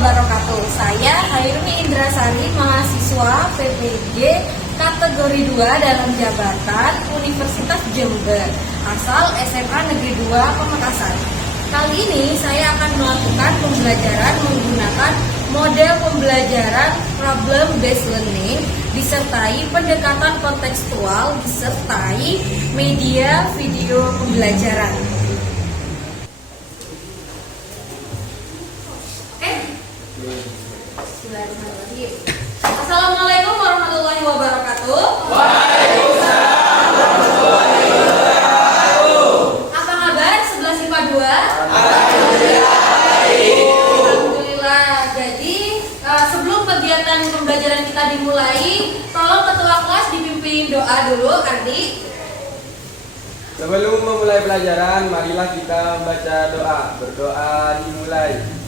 wabarakatuh. Saya Hairuni Indrasari, mahasiswa PPG kategori 2 dalam jabatan Universitas Jember, asal SMA Negeri 2 Pamekasan. Kali ini saya akan melakukan pembelajaran menggunakan model pembelajaran problem based learning disertai pendekatan kontekstual disertai media video pembelajaran. Bismillahirrahmanirrahim. Assalamualaikum warahmatullahi wabarakatuh. Waalaikumsalam warahmatullahi wabarakatuh. Apa kabar 11 IPA 2? Alhamdulillah baik. Alhamdulillah. Jadi sebelum kegiatan pembelajaran kita dimulai, tolong ketua kelas dipimpin doa dulu, Ardi. Sebelum memulai pelajaran, marilah kita membaca doa. Berdoa dimulai.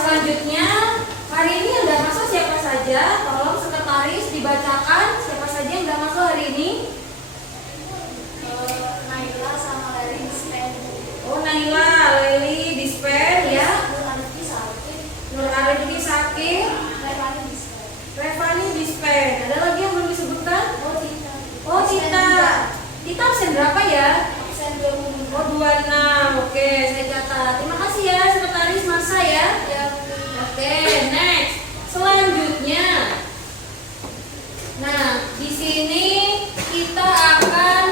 Selanjutnya, hari ini yang sudah masuk siapa saja? Tolong sekretaris dibacakan siapa saja yang sudah masuk hari ini. Naila sama Leli Dispen. Oh, Naila, Leli Dispen ya. Nur Arifki Sakir, Revani Dispen. Revani Dispen. Ada lagi yang belum disebutkan? Oh, Dispen Tita. juga. Tita absen berapa ya? Absen 26. Oh, 26. Oke, saya catat. Terima kasih ya sekretaris Marsa ya. Ya, Oke, next. Selanjutnya. Nah, di sini kita akan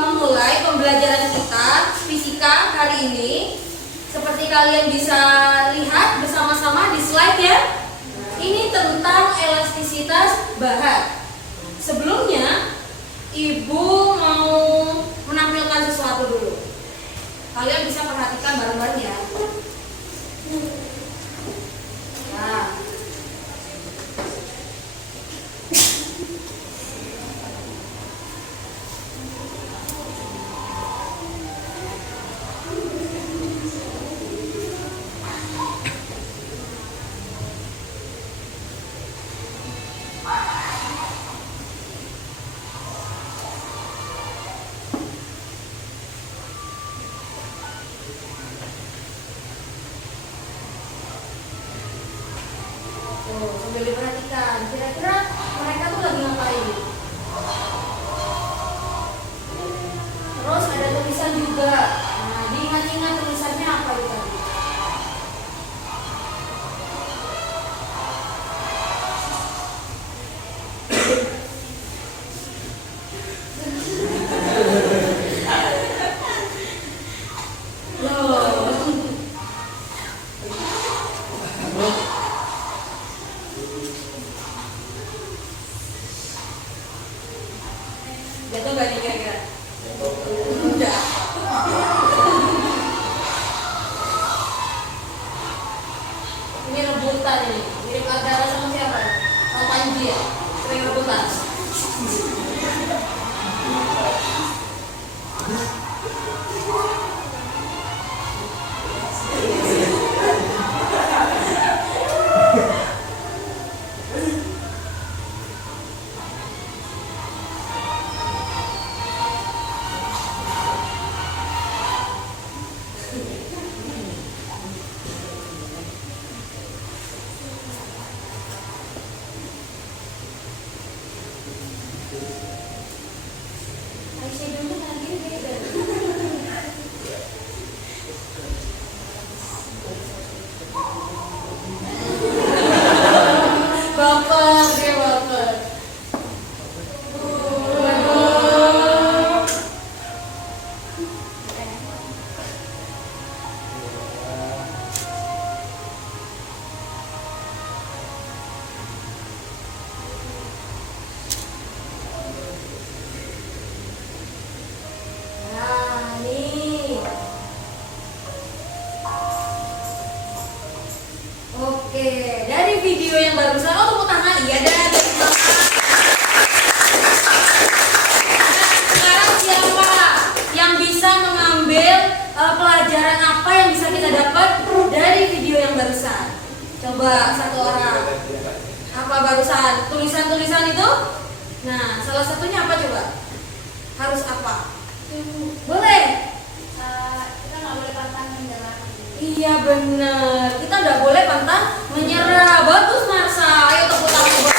memulai pembelajaran kita fisika hari ini. Seperti kalian bisa lihat bersama-sama di slide ya. Ini tentang elastisitas bahan. Sebelumnya, Ibu mau menampilkan sesuatu dulu. Kalian bisa perhatikan bareng-bareng ya. Nah, tuh, sambil diperhatikan. Kira-kira mereka tuh lagi ngapain? Terus ada tulisan juga. Nah, diingat-ingat tulisannya apa itu tadi? Loh. Jatuh gak nih kira-kira? Udah. Ini rebutan ini. Mirip Agara sama siapa? Sama Panji ya? Sering rebutan. video yang barusan. Oh, tepuk tangan. Iya dan semangat. Sekarang siapa yang bisa mengambil pelajaran apa yang bisa kita dapat dari video yang barusan? Coba satu orang. Apa barusan? Tulisan-tulisan itu? Nah, salah satunya apa coba? Harus apa? Boleh? Kita nggak boleh pantang menyerah. Iya benar. Kita nggak boleh pantang menyerah. Bagus Marsa. Ayo tepuk tangan buat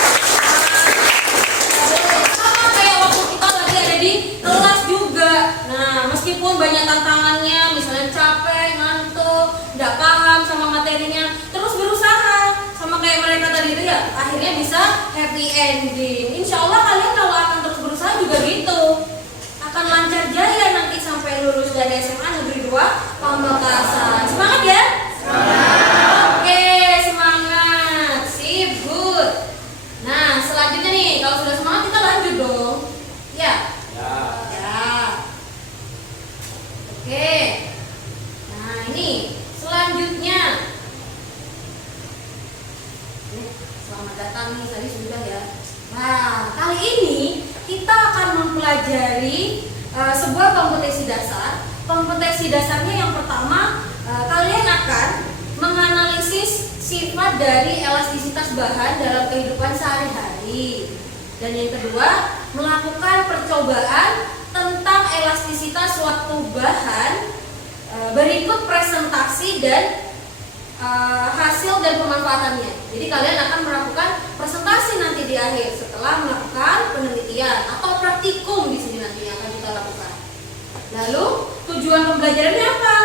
sama kayak waktu kita lagi ada di kelas juga. Nah, meskipun banyak tantangannya, misalnya capek, ngantuk, nggak paham sama materinya, terus berusaha sama kayak mereka tadi itu ya, akhirnya bisa happy ending. Insya Allah kalian kalau akan terus berusaha juga gitu, akan lancar jaya nanti sampai lulus dari SMA Negeri 2 Pamekasan. Semangat ya? Semangat. Oke, semangat. Sip, good. Nah, selanjutnya nih, kalau sudah semangat kita lanjut dong. Ya? Ya. Oke. Nah, ini selanjutnya. Selamat datang nih, tadi sudah ya. Nah, kali ini kita akan mempelajari sebuah kompetensi dasar. Kompetensi dasarnya yang pertama, kalian akan menganalisis sifat dari elastisitas bahan dalam kehidupan sehari-hari. Dan yang kedua, melakukan percobaan tentang elastisitas suatu bahan. Berikut presentasi dan hasil dan pemanfaatannya. Jadi kalian akan melakukan presentasi nanti di akhir setelah melakukan penelitian atau praktikum di sini nanti akan kita lakukan. Lalu tujuan pembelajarannya apa?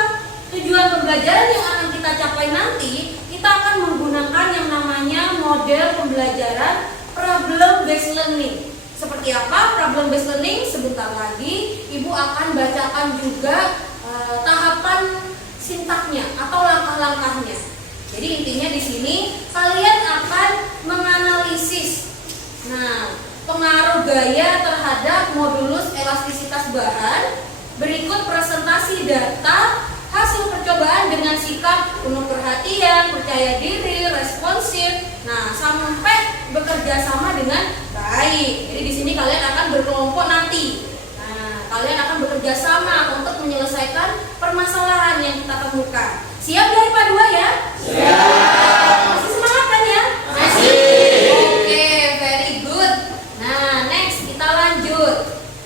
Tujuan pembelajaran yang akan kita capai nanti, kita akan menggunakan yang namanya model pembelajaran problem based learning. Seperti apa problem based learning? Sebentar lagi Ibu akan bacakan juga tahapan sintaknya atau langkah-langkahnya. Jadi intinya di sini kalian akan menganalisis pengaruh gaya terhadap modulus elastisitas bahan. Berikut presentasi data hasil percobaan dengan sikap penuh perhatian, percaya diri, responsif. Sampai bekerja sama dengan baik. Jadi di sini kalian akan berkelompok nanti. Kalian akan bekerja sama untuk menyelesaikan permasalahan yang kita temukan. Siap dari Pak Dua ya? Siap. Masih semangat kan ya? Masih. Oke, very good. Nah, next kita lanjut.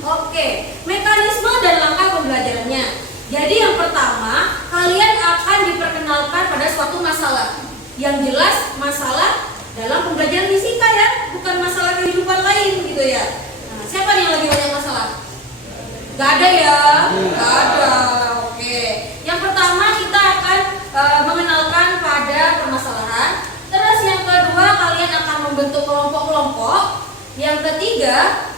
Oke, mekanisme dan langkah pembelajarannya. Jadi yang pertama, kalian akan diperkenalkan pada suatu masalah. Yang jelas masalah dalam pembelajaran fisika ya, bukan masalah kehidupan lain gitu ya. Nah, siapa nih yang lagi banyak masalah? Gak ada ya? Gak ada. Oke. Yang pertama kita akan mengenalkan pada permasalahan. Terus yang kedua kalian akan membentuk kelompok-kelompok. Yang ketiga,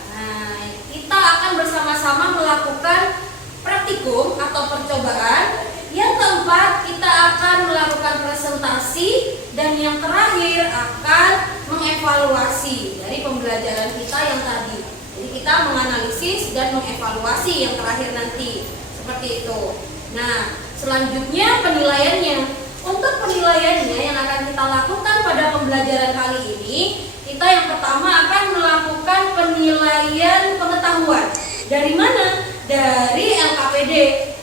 kita akan bersama-sama melakukan praktikum atau percobaan. Yang keempat kita akan melakukan presentasi. Dan yang terakhir akan mengevaluasi dari pembelajaran kita yang tadi. Jadi kita menganalisis dan mengevaluasi yang terakhir nanti. Seperti itu. Nah, selanjutnya penilaiannya. Untuk penilaiannya yang akan kita lakukan pada pembelajaran kali ini, kita yang pertama akan melakukan penilaian pengetahuan. Dari mana? Dari LKPD.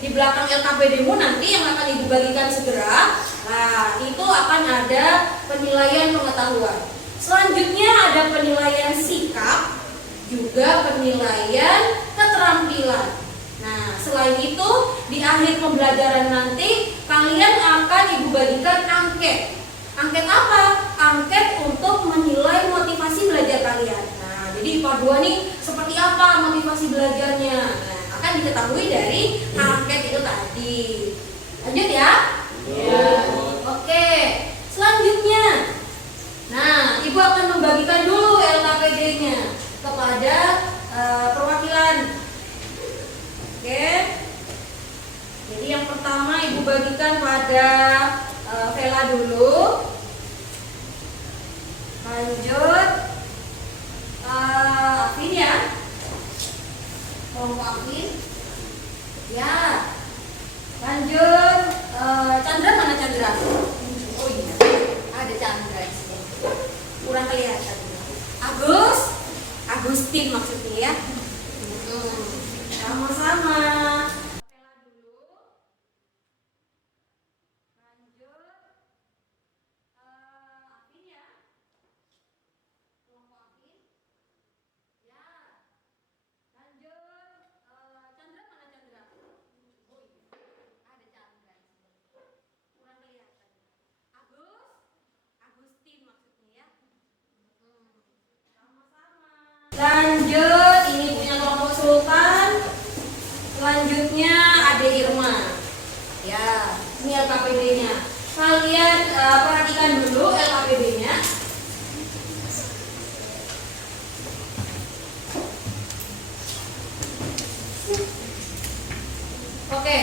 Di belakang LKPD-mu nanti yang akan Ibu bagikan segera. Nah, itu akan ada penilaian pengetahuan. Selanjutnya ada penilaian sikap, juga penilaian keterampilan. Nah, selain itu di akhir pembelajaran nanti kalian akan Ibu bagikan angket. Angket apa? Angket untuk menilai motivasi belajar kalian. Nah, jadi part 2 nih seperti apa motivasi belajarnya? Nah, akan diketahui dari angket itu tadi. Lanjut ya? Ya. Oke. Selanjutnya, nah, Ibu akan membagikan dulu LKPD-nya kepada perwakilan. Oke. Jadi yang pertama Ibu bagikan pada Vela dulu. Lanjut Afin ya. Kelompok Afin. Ya. Lanjut Chandra, mana Chandra? Oh iya, ada Chandra di sini. Agustin maksudnya ya. Sama-sama. Lanjut, ini punya kelompok Sultan. Selanjutnya ada Irma. Ya, ini LKPD-nya. Kalian perhatikan dulu LKPD-nya. Oke.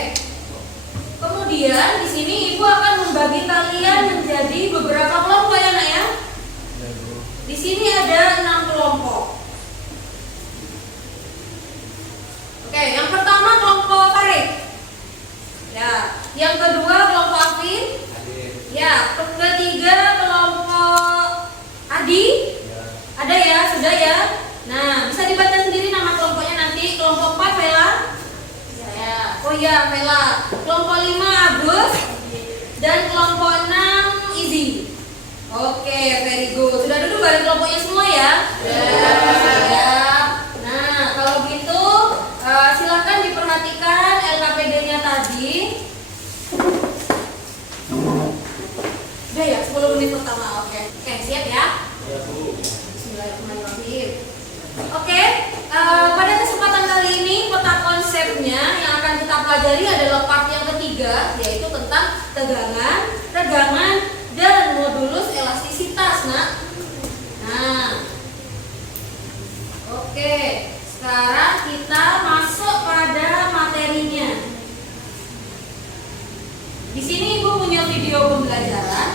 Kemudian di sini Ibu akan membagi kalian menjadi beberapa kelompok ya, Nak ya. Di sini ada 6 kelompok. Oke, yang pertama kelompok Farid. Ya, yang kedua kelompok Afin. Ya, ketiga kelompok Adi. Ada ya, sudah ya. Nah, bisa dibaca sendiri nama kelompoknya nanti. Kelompok 4 Vela. Ya. Oh iya, Vela. Kelompok 5 Agus. Dan kelompok 6 Izzy. Oke, very good. Sudah duduk bareng kelompoknya semua ya? Ya. Nah, kalau gitu silakan diperhatikan LKPD-nya tadi. Udah ya, 10 menit pertama. Oke, siap ya? Bismillahirrahmanirrahim. Oke, pada kesempatan kali ini peta konsepnya yang akan kita pelajari adalah part yang ketiga, yaitu tentang tegangan, regangan, dan modulus elastisitas, Nak. Nah, oke, sekarang kita masuk pada materinya. Di sini Ibu punya video pembelajaran.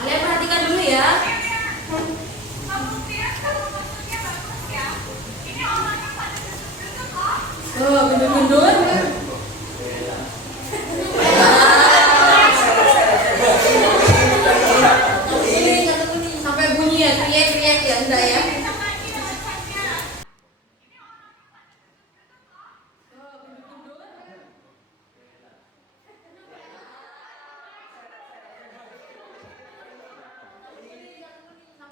Kalian perhatikan dulu ya. Oh, gendut-gendut. Sampai bunyi ya, teriak-teriak ya, enggak ya?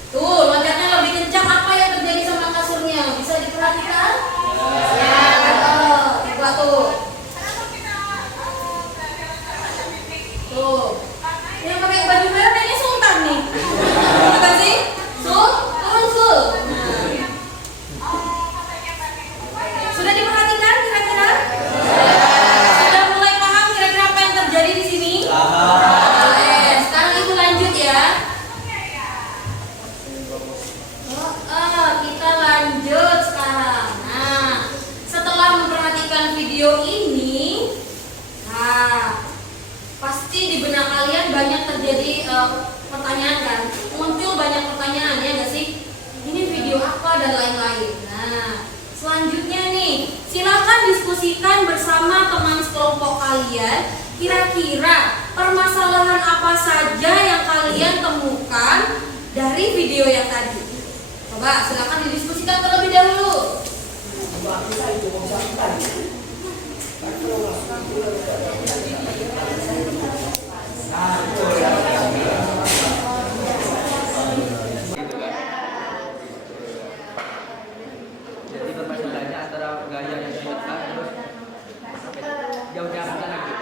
Tuh, loncatnya lebih kencang. Apa yang terjadi sama kasurnya? Bisa diperhatikan? Ya, coba tuh. Tuh. Yang pakai baju merah kayaknya Sultan nih. Bukan sih? Turun Sul. Sudah diperhatikan kira-kira? Sudah mulai paham kira-kira apa yang terjadi di sini? Sekarang Ibu lanjut ya. Kita lanjut sekarang. Nah, setelah memperhatikan video ini, pasti di benak kalian banyak terjadi pertanyaan kan? Muncul banyak pertanyaan ya nggak sih? Ini video apa dan lain-lain. Nah, selanjutnya nih, silakan diskusikan bersama teman sekelompok kalian. Kira-kira permasalahan apa saja yang kalian temukan dari video yang tadi? Coba silakan didiskusikan terlebih dahulu. Jadi permasalahannya antara gaya yang dibutuhkan terus jauhnya mana lagi?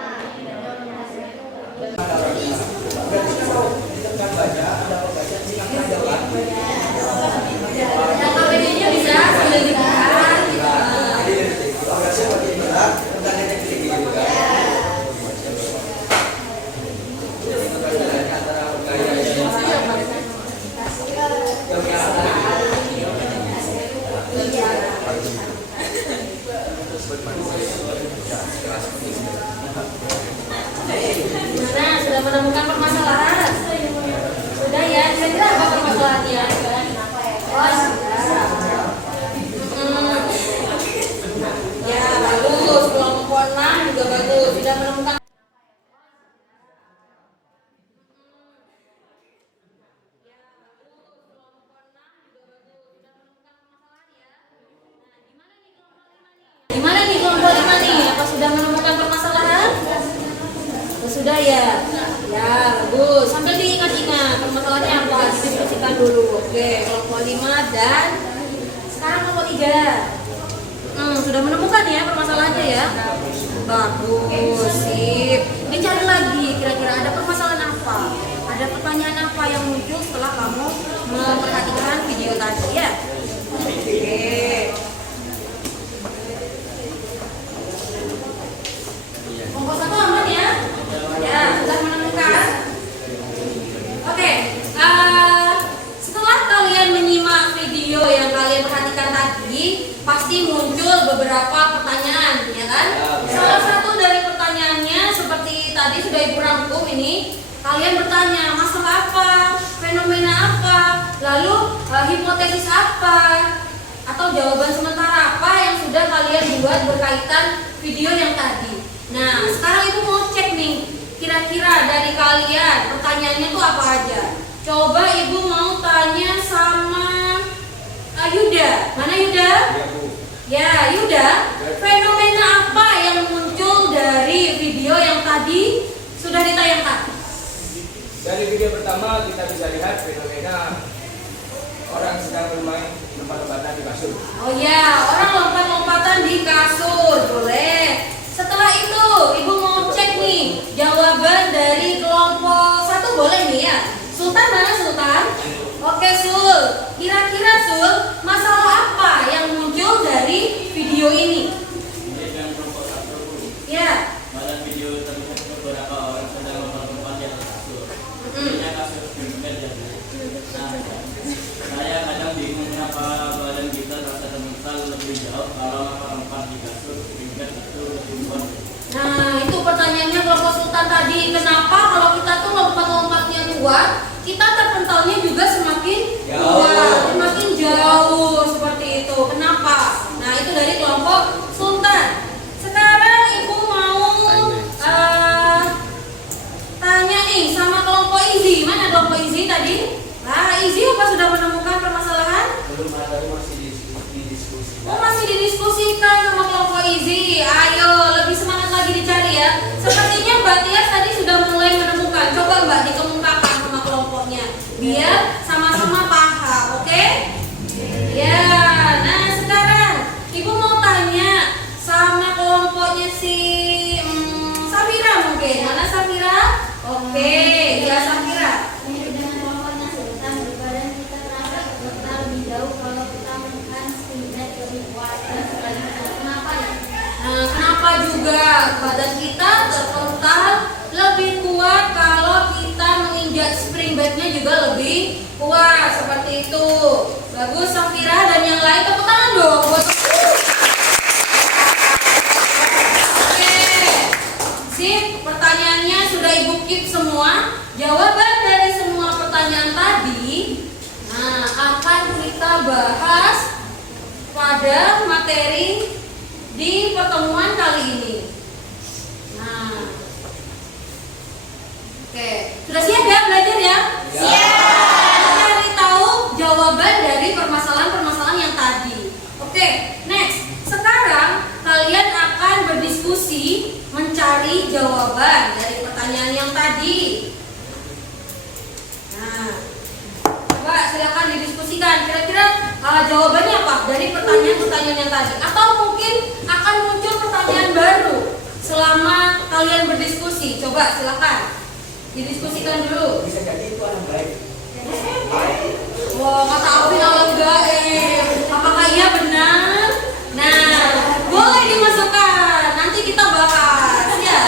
LKPD-nya bisa sambil dibuka. Sudah ya? Ya, bagus. Sambil diingat-ingat permasalahannya apa? Didiskusikan dulu. Oke, kelompok 5 dan sekarang kelompok 3. Sudah menemukan ya permasalahannya ya? Bagus, sip. Dicari lagi kira-kira ada permasalahan apa? Ada pertanyaan apa yang muncul setelah kamu memperhatikan video tadi ya? Oke. Kelompok 1 aman ya? Ya, sudah menemukan. Oke, setelah kalian menyimak video yang kalian perhatikan tadi, pasti muncul beberapa pertanyaan, ya kan? Salah satu dari pertanyaannya seperti tadi sudah Ibu rangkum ini, kalian bertanya masalah apa, fenomena apa, lalu hipotesis apa, atau jawaban sementara apa yang sudah kalian buat berkaitan video yang tadi. Nah, sekarang Ibu mau cek nih, kira-kira dari kalian pertanyaannya tuh apa aja. Coba Ibu mau tanya sama Yuda. Mana Yuda? Ya, Yuda. Fenomena apa yang muncul dari video yang tadi sudah ditayangkan? Dari video pertama kita bisa lihat fenomena orang sedang bermain lompat-lompatan di kasur. Oh ya, orang lompat-lompatan di kasur. Boleh. Setelah itu, Ibu mau cek nih jawaban dari kelompok 1, boleh nih ya? Sultan mana Sultan? Oke Sul, kira-kira Sul, masalah apa yang muncul dari video ini? Dengan kelompok 1, Ya. pada video terlihat beberapa orang sedang lompat-lompat di atas kasur. Sepertinya kasur bengkel jadi. Nah, saya kadang bingung kenapa badan kita terasa termental lebih jauh kalau lompat-lompat di kasur bengkel itu lebih kuat. Nah, itu pertanyaannya kelompok Sultan tadi. Kenapa kalau kita tuh lompat-lompatnya kuat, kita terpentalnya juga semakin kuat, semakin jauh seperti itu. Kenapa? Nah, itu dari kelompok Sultan. Sekarang Ibu mau tanya nih sama kelompok Izi. Mana kelompok Izi tadi? Nah, Izi apa sudah menemukan permasalahan? Belum ada, masih didiskusikan. Oh, masih didiskusikan sama kelompok Izi. Ayo, lebih semangat lagi dicari ya. Sepertinya Mbak Tias tadi sudah mulai menemukan. Coba Mbak dikemukakan sama kelompoknya, biar sama-sama paham, oke? Ya, nah sekarang Ibu mau tanya sama kelompoknya si Safira mungkin. Mana Safira? Oke, ya Safira. Dengan kelompoknya Sultan, berbadan kita terasa terpental lebih jauh kalau kita menekan sprinter lebih kuat dan sebaliknya. Kenapa ya? Nah, kenapa juga badan kita terpental lebih kuat kalau kita menginjak spring bed-nya juga lebih kuat seperti itu. Bagus Safira dan yang lain, tepuk tangan dong buat Oke. Sip, pertanyaannya sudah Ibu keep semua. Jawaban dari semua pertanyaan tadi akan kita bahas pada materi di pertemuan kali ini. Nah, oke, sudah siap ya belajar ya? Siap. Cari tahu jawaban dari permasalahan-permasalahan yang tadi. Oke, next. Sekarang kalian akan berdiskusi mencari jawaban dari pertanyaan yang tadi. Nah, coba silakan didiskusikan. Kira-kira jawabannya apa dari pertanyaan-pertanyaan yang tadi? Atau mungkin akan muncul pertanyaan baru selama kalian berdiskusi. Coba silakan didiskusikan dulu. Bisa jadi itu anak baik. Wah, kata Alvin alat gaib. Apakah iya benar? Nah, boleh dimasukkan. Nanti kita bahas ya.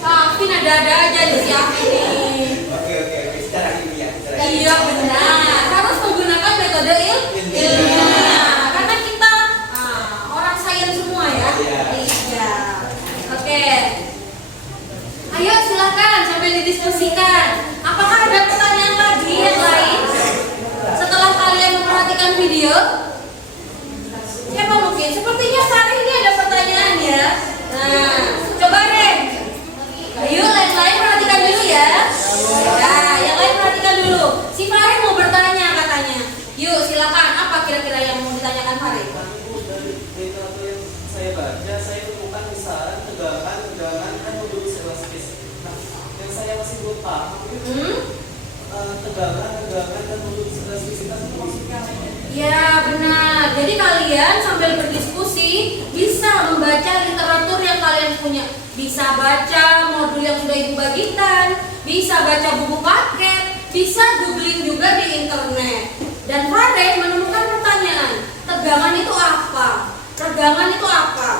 Alvin ada-ada aja di si Alvin ini. Oke. Secara ilmiah. Iya benar. Harus menggunakan metode ilmiah. Karena kita orang sains semua ya. Iya. Oke. Ayo silakan sambil didiskusikan. Apakah ada pertanyaan lagi yang lain setelah kalian memperhatikan video? Siapa mungkin? Sepertinya Sari ini ada pertanyaan ya. Nah, coba Ren. Ayo lain-lain perhatikan dulu ya. Nah, yang lain perhatikan dulu. Si Farid mau bertanya katanya. Yuk silakan. Apa kira-kira yang mau ditanyakan Farid? Dari literatur yang saya baca, saya menemukan misalnya tegangan kan menurut elastis. Nah, paham tegangan dan modulus elastisitas itu maksudnya apa? Ya benar. Jadi kalian sambil berdiskusi bisa membaca literatur yang kalian punya. Bisa baca modul yang sudah ibu bagikan, bisa baca buku paket, bisa googling juga di internet. Dan Fare menemukan pertanyaan, tegangan itu apa? Tegangan itu apa?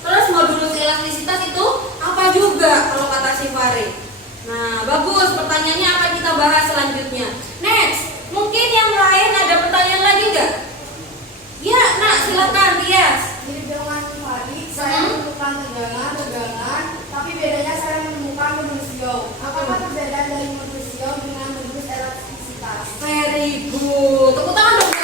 Terus modulus elastisitas itu apa juga kalau kata si Fare? Nah, bagus, pertanyaannya akan kita bahas selanjutnya. Next, mungkin yang lain ada pertanyaan lagi nggak? Ya, nak silakan, Tias. Jadi dengan tadi saya menemukan tegangan, tapi bedanya saya menemukan modulus Young. Apakah perbedaan dari modulus Young dengan modulus elastisitas? Very good. Tepuk tangan dong.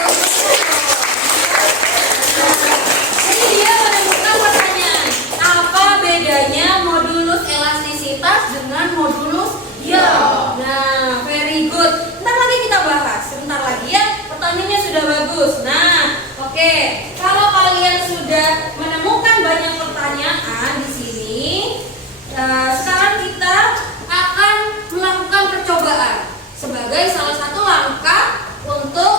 Jadi dia menemukan pertanyaan, apa bedanya modulus elastisitas dengan modulus Young? Nah, very good. Ntar lagi kita bahas. Sebentar lagi ya. Pertanyaannya sudah bagus. Nah, oke. Kalau kalian sudah menemukan banyak pertanyaan di sini, sekarang kita akan melakukan percobaan sebagai salah satu langkah untuk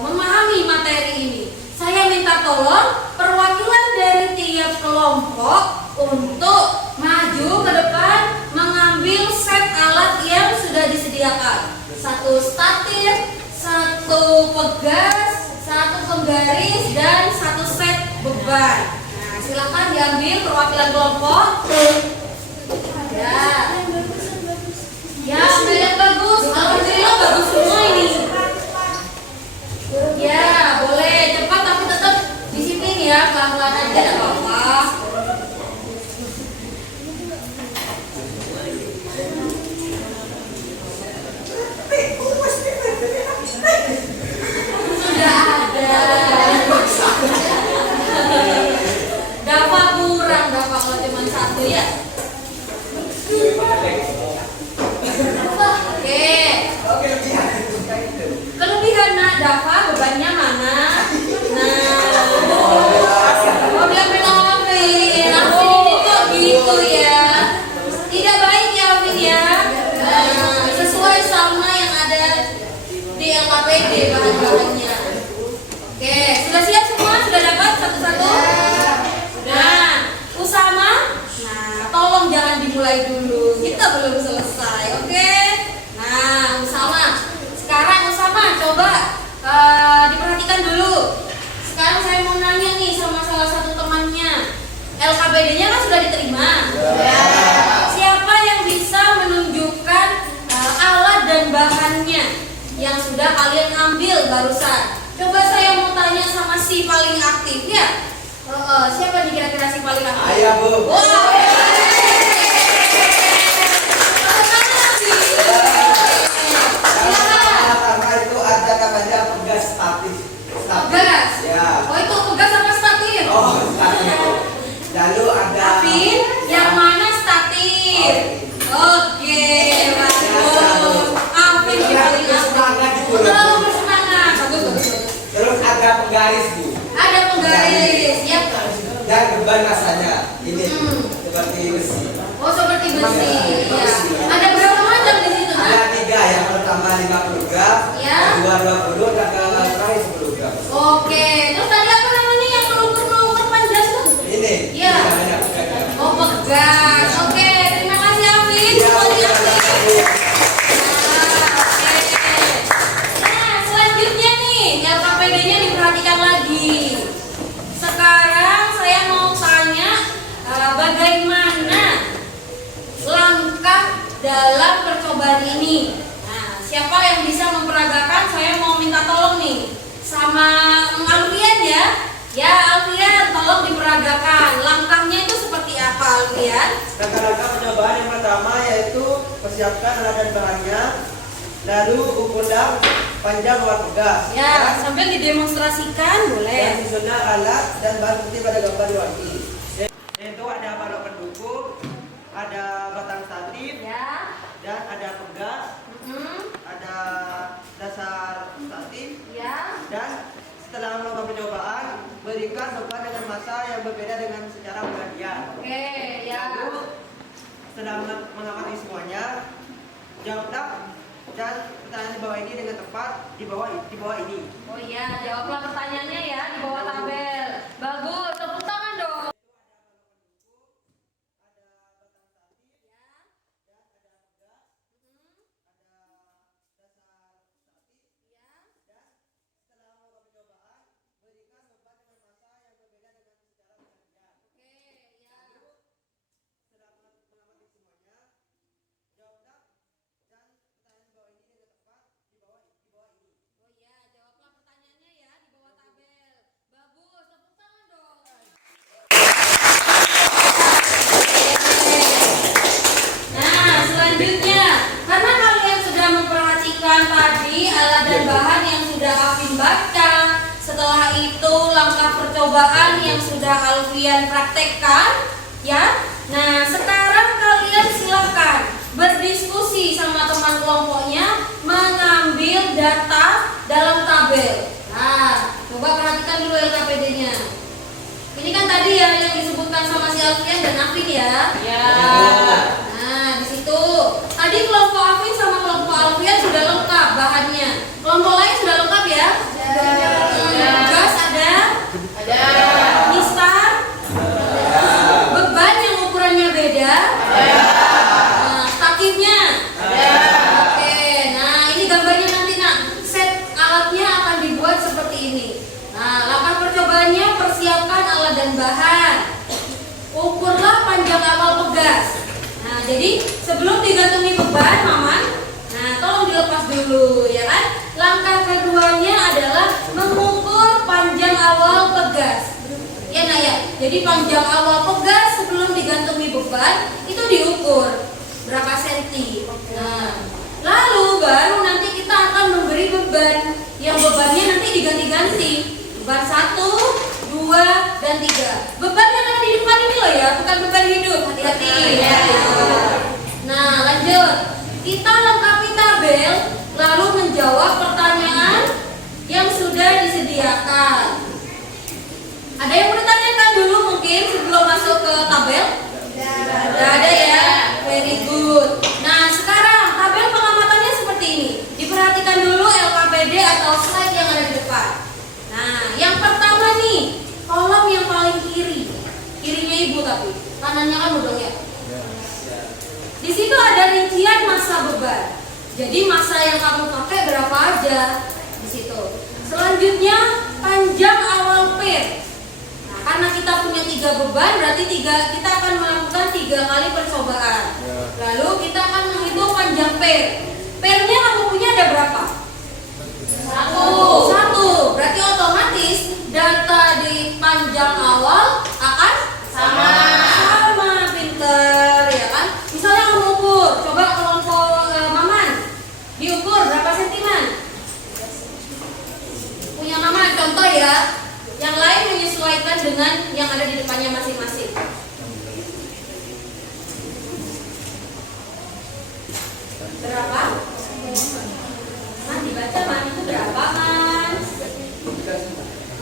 memahami materi ini. Saya minta tolong perwakilan dari tiap kelompok untuk maju ke depan mengambil set alat yang sudah disediakan. Satu statif, satu pegas, satu penggaris, dan satu set beban. Nah, silakan diambil perwakilan kelompok. Ya. Ya, ambil yang bagus. Alhamdulillah bagus semua ini. Ya, boleh cepat tapi tetap disiplin ya, pelan-pelan aja enggak apa-apa. Sudah ada. Dapat kurang, dapat kalau cuma satu ya. Oke. Kelebihan nak Dava, bebannya mana? Nah, mau diambil Alvin. Alvin ini kok gitu ya? Tidak baik ya Alvin ya. Nah, sesuai sama yang ada di LKPD bahan-bahannya. Oke, sudah siap semua? Sudah dapat satu-satu? Nah, Usama. Nah, tolong jangan dimulai dulu. Kita belum selesai, oke? Nah, Usama. Sekarang Usama coba diperhatikan dulu. Sekarang saya mau nanya nih sama salah satu temannya. LKPD-nya kan sudah diterima. Ya. Siapa yang bisa menunjukkan alat dan bahannya yang sudah kalian ambil barusan? Coba saya mau tanya sama si paling aktif ya. Siapa nih kira-kira si paling aktif? Ayah, Bu. Pertama itu ada namanya pegas statif. Pegas? Ya. Oh, itu pegas apa statif? Oh, statif. Lalu ada Alvin, yang mana statif? Oke, bagus. Alvin yang paling aktif. Terlalu bersemangat. Bagus. Terus ada penggaris, Bu. Ada penggaris, ya. Dan beban rasanya ini seperti besi. Oh, seperti besi. Ya. Ada berapa macam di situ, Ada Nak? 3, yang pertama 50 gram, Ya. kedua 20, dan yang terakhir 10 gram. Oke, terus tadi apa namanya yang melungkur-melungkur panjang tuh? Ini Ya. namanya pegas. Oh, pegas. Oke, terima kasih Alvin. Ya, Semuanya ya, aktif. ya. Oke. Nah, selanjutnya nih, LKPD-nya diperhatikan lagi. Sekarang saya mau tanya bagaimana langkah dalam percobaan ini. Nah, siapa yang bisa memperagakan? Saya mau minta tolong nih sama Alfian ya. Ya, Alfian, tolong diperagakan. Langkahnya itu seperti apa, Alfian? Langkah-langkah percobaan yang pertama yaitu persiapkan alat dan bahannya, lalu ukurlah panjang alat pegas. Ya, sambil didemonstrasikan boleh. Dan susunan alat dan bahan seperti pada gambar di waki. Yaitu ada balok pendukung, ada batang statif, Ya. dan ada pegas, Mm-mm. ada dasar statif, Ya. dan setelah melakukan percobaan berikan beban dengan massa yang berbeda dengan secara penggantian. Oke, ya. Lalu setelah mengamati semuanya, Jawablah dan pertanyaan di bawah ini dengan tepat di bawah ini. Oh iya, jawablah pertanyaannya ya di bawah tabel. Bagus, tepuk tangan dong. Selanjutnya, karena kalian sudah memperhatikan tadi alat dan bahan yang sudah Alvin baca, setelah itu langkah percobaan yang sudah Alfian praktekkan, ya. Nah, sekarang kalian silakan berdiskusi sama teman kelompoknya mengambil data dalam tabel. Nah, coba perhatikan dulu LKPD-nya. Ini kan tadi ya yang disebutkan sama si Alfian dan Alvin ya. Ya. Nah, di situ tadi kelompok Alvin sama kelompok Alfian sudah lengkap bahannya. Kelompok lain sudah lengkap ya? Gas ada? Ada. Mistar? Beban yang ukurannya beda? Ada. Nah, takibnya? Ada. Oke, nah ini gambarnya nanti nak. Set alatnya akan dibuat seperti ini. Nah, langkah percobaannya persiapkan alat dan bahan. Ukurlah panjang awal pegas. Nah, jadi sebelum digantungi beban, Maman, nah tolong dilepas dulu, ya kan? Langkah keduanya adalah mengukur panjang awal pegas. Ya, nah ya. Jadi panjang awal pegas sebelum digantungi beban itu diukur berapa senti. Nah, lalu baru nanti kita akan memberi beban. Yang bebannya nanti diganti-ganti. Beban 1, 2, dan 3. Beban yang ada di depan ini loh ya, bukan beban hidup. Hati-hati. Ya. Nah, lanjut. Kita lengkapi tabel, lalu menjawab pertanyaan yang sudah disediakan. Ada yang mau ditanyakan dulu mungkin sebelum masuk ke tabel? Tidak ada ya. Very good. Nah, sekarang tabel pengamatannya seperti ini. Diperhatikan dulu LKPD atau slide yang ada di depan. Nah, yang pertama nih, kolom yang paling kiri. Kirinya ibu tapi, kanannya kan udah ya. Di situ ada rincian massa beban. Jadi massa yang kamu pakai berapa aja di situ. Selanjutnya panjang awal per. Nah, karena kita punya 3 beban, berarti kita akan melakukan 3 kali percobaan. Lalu kita akan menghitung panjang per. Pernya kamu punya ada berapa? 1. Berarti otomatis data di panjang awal akan sama, pinter ya kan? Misalnya kamu ukur, coba kelompok Maman diukur berapa sentimen? Punya Maman contoh ya. Yang lain menyesuaikan dengan yang ada di depannya masing-masing. Berapa? Man, dibaca Man, itu berapa Man?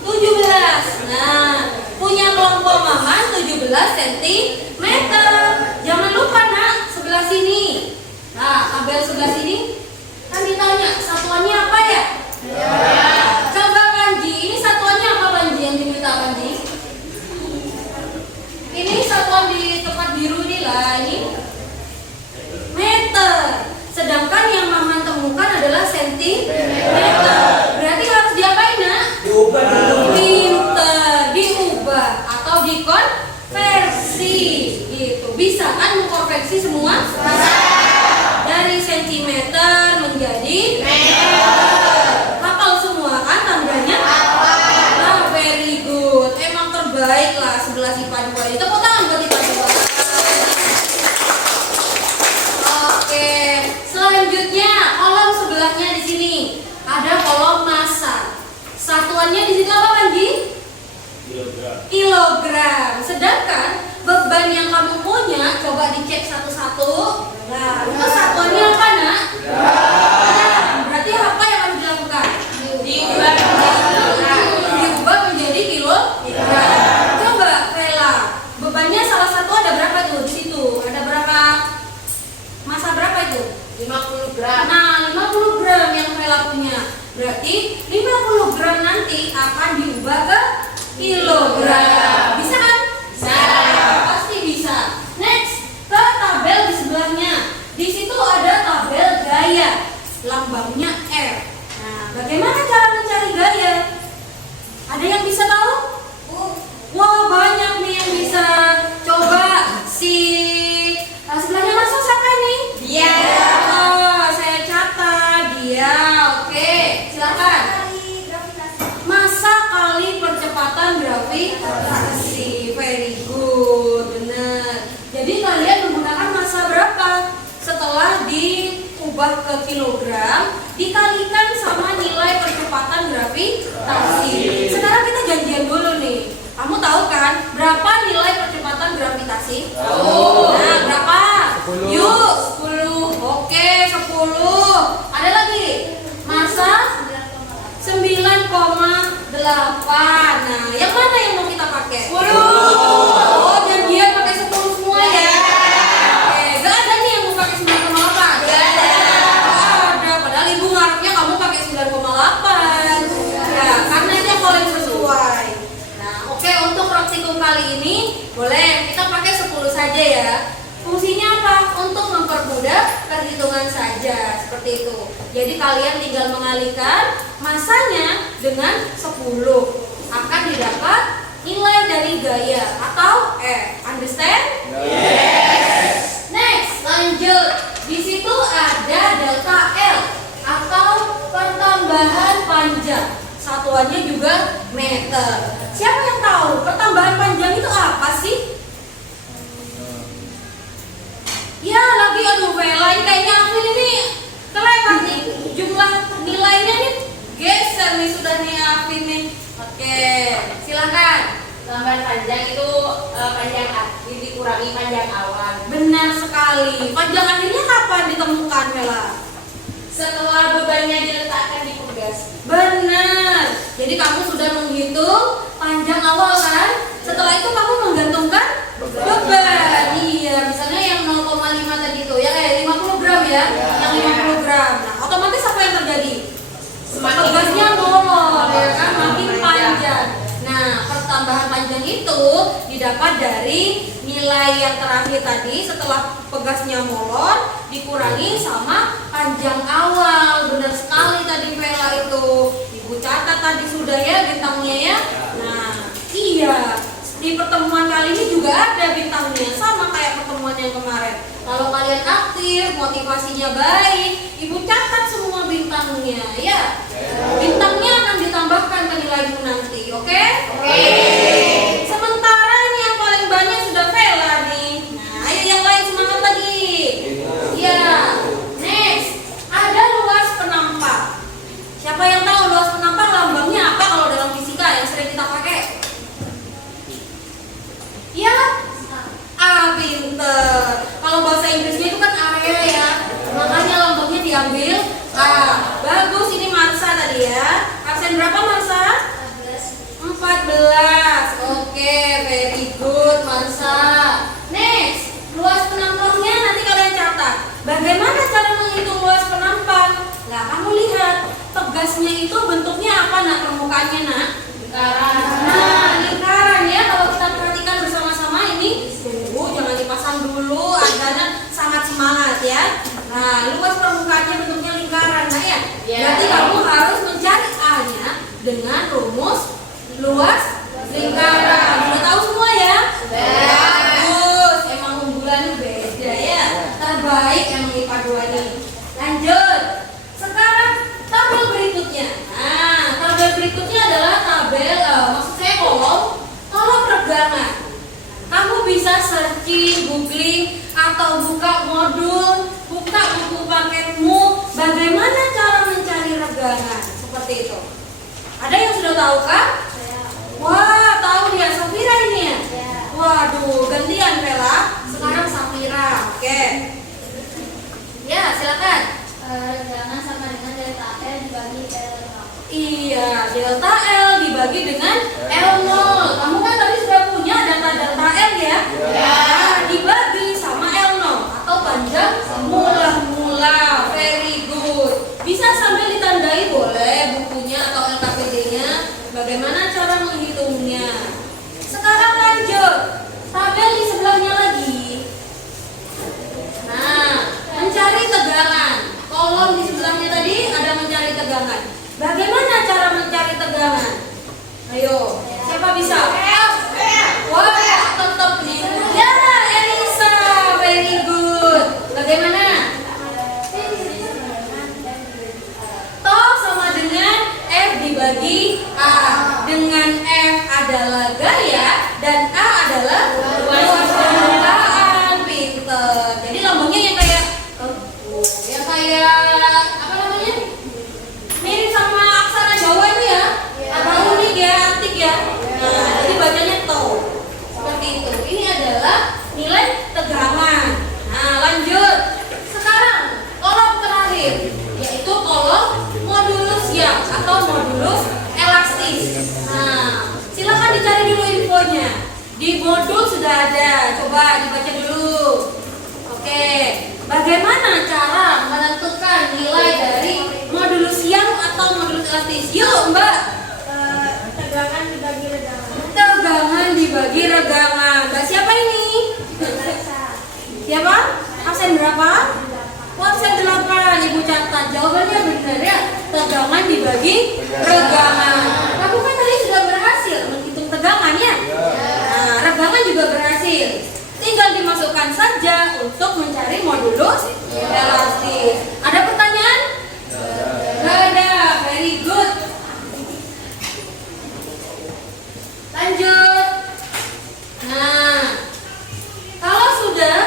17. Nah, punya kelompok Maman 17 cm. Jangan lupa nak, sebelah sini. Nah, tabel sebelah sini kan ditanya satuannya apa ya? Ya. Coba Panji, ini satuannya apa Panji yang diminta Panji? Ini satuan di tempat biru ini lah, ini meter. Sedangkan yang Maman temukan adalah sentimeter. Berarti harus diapain nak? Diubah dulu. Pinter, diubah atau dikonversi gitu. Bisa kan mengkonversi semua? Bisa. Dari sentimeter menjadi meter. Hafal semua kan tandanya? Nah, very good. Emang terbaik lah 11 IPA 2. Tepuk tangan buat IPA 2. Oke, selanjutnya kolom sebelahnya di sini ada kolom massa. Satuannya di situ apa Panji? Kilogram. Sedangkan beban yang kamu punya coba dicek satu-satu. Nah, itu satuannya apa nak? Berarti apa yang harus dilakukan? Diubah menjadi kilogram. Coba Vela, bebannya salah satu ada berapa tuh di situ? Ada berapa? Masa berapa itu? 50 Berarti 50 gram nanti akan diubah ke kilogram. Bisa kan? Bisa. Pasti bisa. Next, ke tabel di sebelahnya. Di situ ada tabel gaya. Lambangnya R. Nah, bagaimana cara mencari gaya? Ada yang bisa tahu? Wah, banyak nih yang bisa. Coba sebelahnya masuk siapa nih? Dia. Oh, saya catat dia. Oke, silakan. Massa kali percepatan gravitasi. Very good, benar. Jadi kalian menggunakan massa berapa? Setelah diubah ke kilogram, dikalikan sama nilai percepatan gravitasi. Sekarang kita janjian dulu nih. Kamu tahu kan berapa nilai percepatan gravitasi? Tahu. Nah, berapa? 10. Yuk, 10. Oke, 10. Ada lagi? Massa 9,8. Nah, yang mana yang mau kita pakai? 10. Oh, janjian pakai 10 semua ya. Oke, gak ada nih yang mau pakai 9,8. Gak ada. Padahal ibu ngarepnya kamu pakai 9,8. Ya, karena itu yang paling sesuai. Nah, oke, untuk praktikum kali ini boleh kita pakai 10 saja ya. Fungsinya apa? Untuk mempermudah perhitungan saja, seperti itu. Jadi kalian tinggal mengalihkan massanya dengan 10. Akan didapat nilai dari gaya atau understand? Yes. Next, lanjut. Di situ ada delta L atau pertambahan panjang. Satuannya juga meter. Siapa yang tahu pertambahan panjang itu apa sih? Ya, lagi aduh Bella, ini kayaknya Afin ini kelewat nih. Jumlah nilainya nih geser nih sudah nih Afin nih. Oke, silakan. Tambahan panjang itu panjang akhir dikurangi panjang awal. Benar sekali. Panjang akhirnya kapan ditemukan, Bella? Setelah bebannya diletakkan di pegas. Benar. Jadi kamu sudah menghitung panjang awal kan? Setelah itu kamu menggantungkan beban. Iya, misalnya yang 0,5 tadi itu, ya 50 gram ya, yang 50 gram. Nah, otomatis apa yang terjadi? Pegasnya molor, ya kan? Makin panjang. Nah, pertambahan panjang itu didapat dari nilai yang terakhir tadi setelah pegasnya molor dikurangi sama panjang awal. Benar sekali tadi Vela itu. Ibu catat tadi sudah ya bintangnya ya. Nah, iya. Di pertemuan kali ini juga ada bintangnya, sama kayak pertemuan yang kemarin. Kalau kalian aktif, motivasinya baik, ibu catat semua bintangnya ya. Bintangnya akan ditambahkan ke nilaimu nanti, oke? Oke. Sementara ini yang paling banyak sudah Vela nih. Nah, ayo yang lain semangat lagi. Ya. Next, ada luas penampak. Siapa yang tahu luas penampak lambangnya apa kalau dalam fisika yang sering kita pakai? Ya, pinter. Kalau bahasa Inggrisnya itu kan area ya, makanya lambangnya diambil. Bagus ini Marsa tadi ya. Absen berapa Marsa? 14. Oke, very good Marsa. Next, luas penampaknya nanti kalian catat. Bagaimana cara menghitung luas penampak? Nah, kamu lihat pegasnya itu bentuknya apa nak permukaannya nak? Lingkaran. Nah, lingkaran ya. Kalau kita perhatikan bersama-sama ini, tunggu jangan dipasang dulu, agarnya sangat semangat ya. Nah, luas permukaannya bentuknya lingkaran, nah ya. Berarti kamu harus mencari A-nya dengan rumus luas lingkaran. Sudah tahu semua ya? Bagus. Emang unggulan beda ya. Terbaik emang IPA 2 nih. Lanjut. Sekarang tabel berikutnya. Nah, tabel berikutnya adalah tabel, maksud saya kolom regangan. Kamu bisa searching, googling, atau buka modul, buka buku paketmu. Bagaimana cara mencari regangan? Seperti itu. Ada yang sudah tahu kan? Wah, tahu dia Safira ini ya? Waduh, gantian Vela. Sekarang Safira. Oke. Ya, silakan. Regangan sama dengan delta L dibagi L0. Iya, delta L dibagi dengan L0. Kamu kan tadi sudah punya data delta L ya? Nah, dibagi sama L0 atau panjang mula-mula. Very good. Bisa sambil ditandai boleh, Di modul sudah ada, coba dibaca dulu. Oke, bagaimana cara menentukan nilai dari modulus yang atau modulus elastis? Yuk Mbak. Tegangan dibagi regangan. Tegangan dibagi regangan. Mbak siapa ini? Siapa? Absen berapa? Absen 8. Ibu catat. Jawabannya benar ya. Tegangan dibagi regangan. Kamu kan tadi sudah berhasil menghitung tegangan ya? Nah, regangan juga berhasil. Tinggal dimasukkan saja untuk mencari modulus elastis. Ada pertanyaan? Gak ada. Very good. Lanjut. Nah, kalau sudah,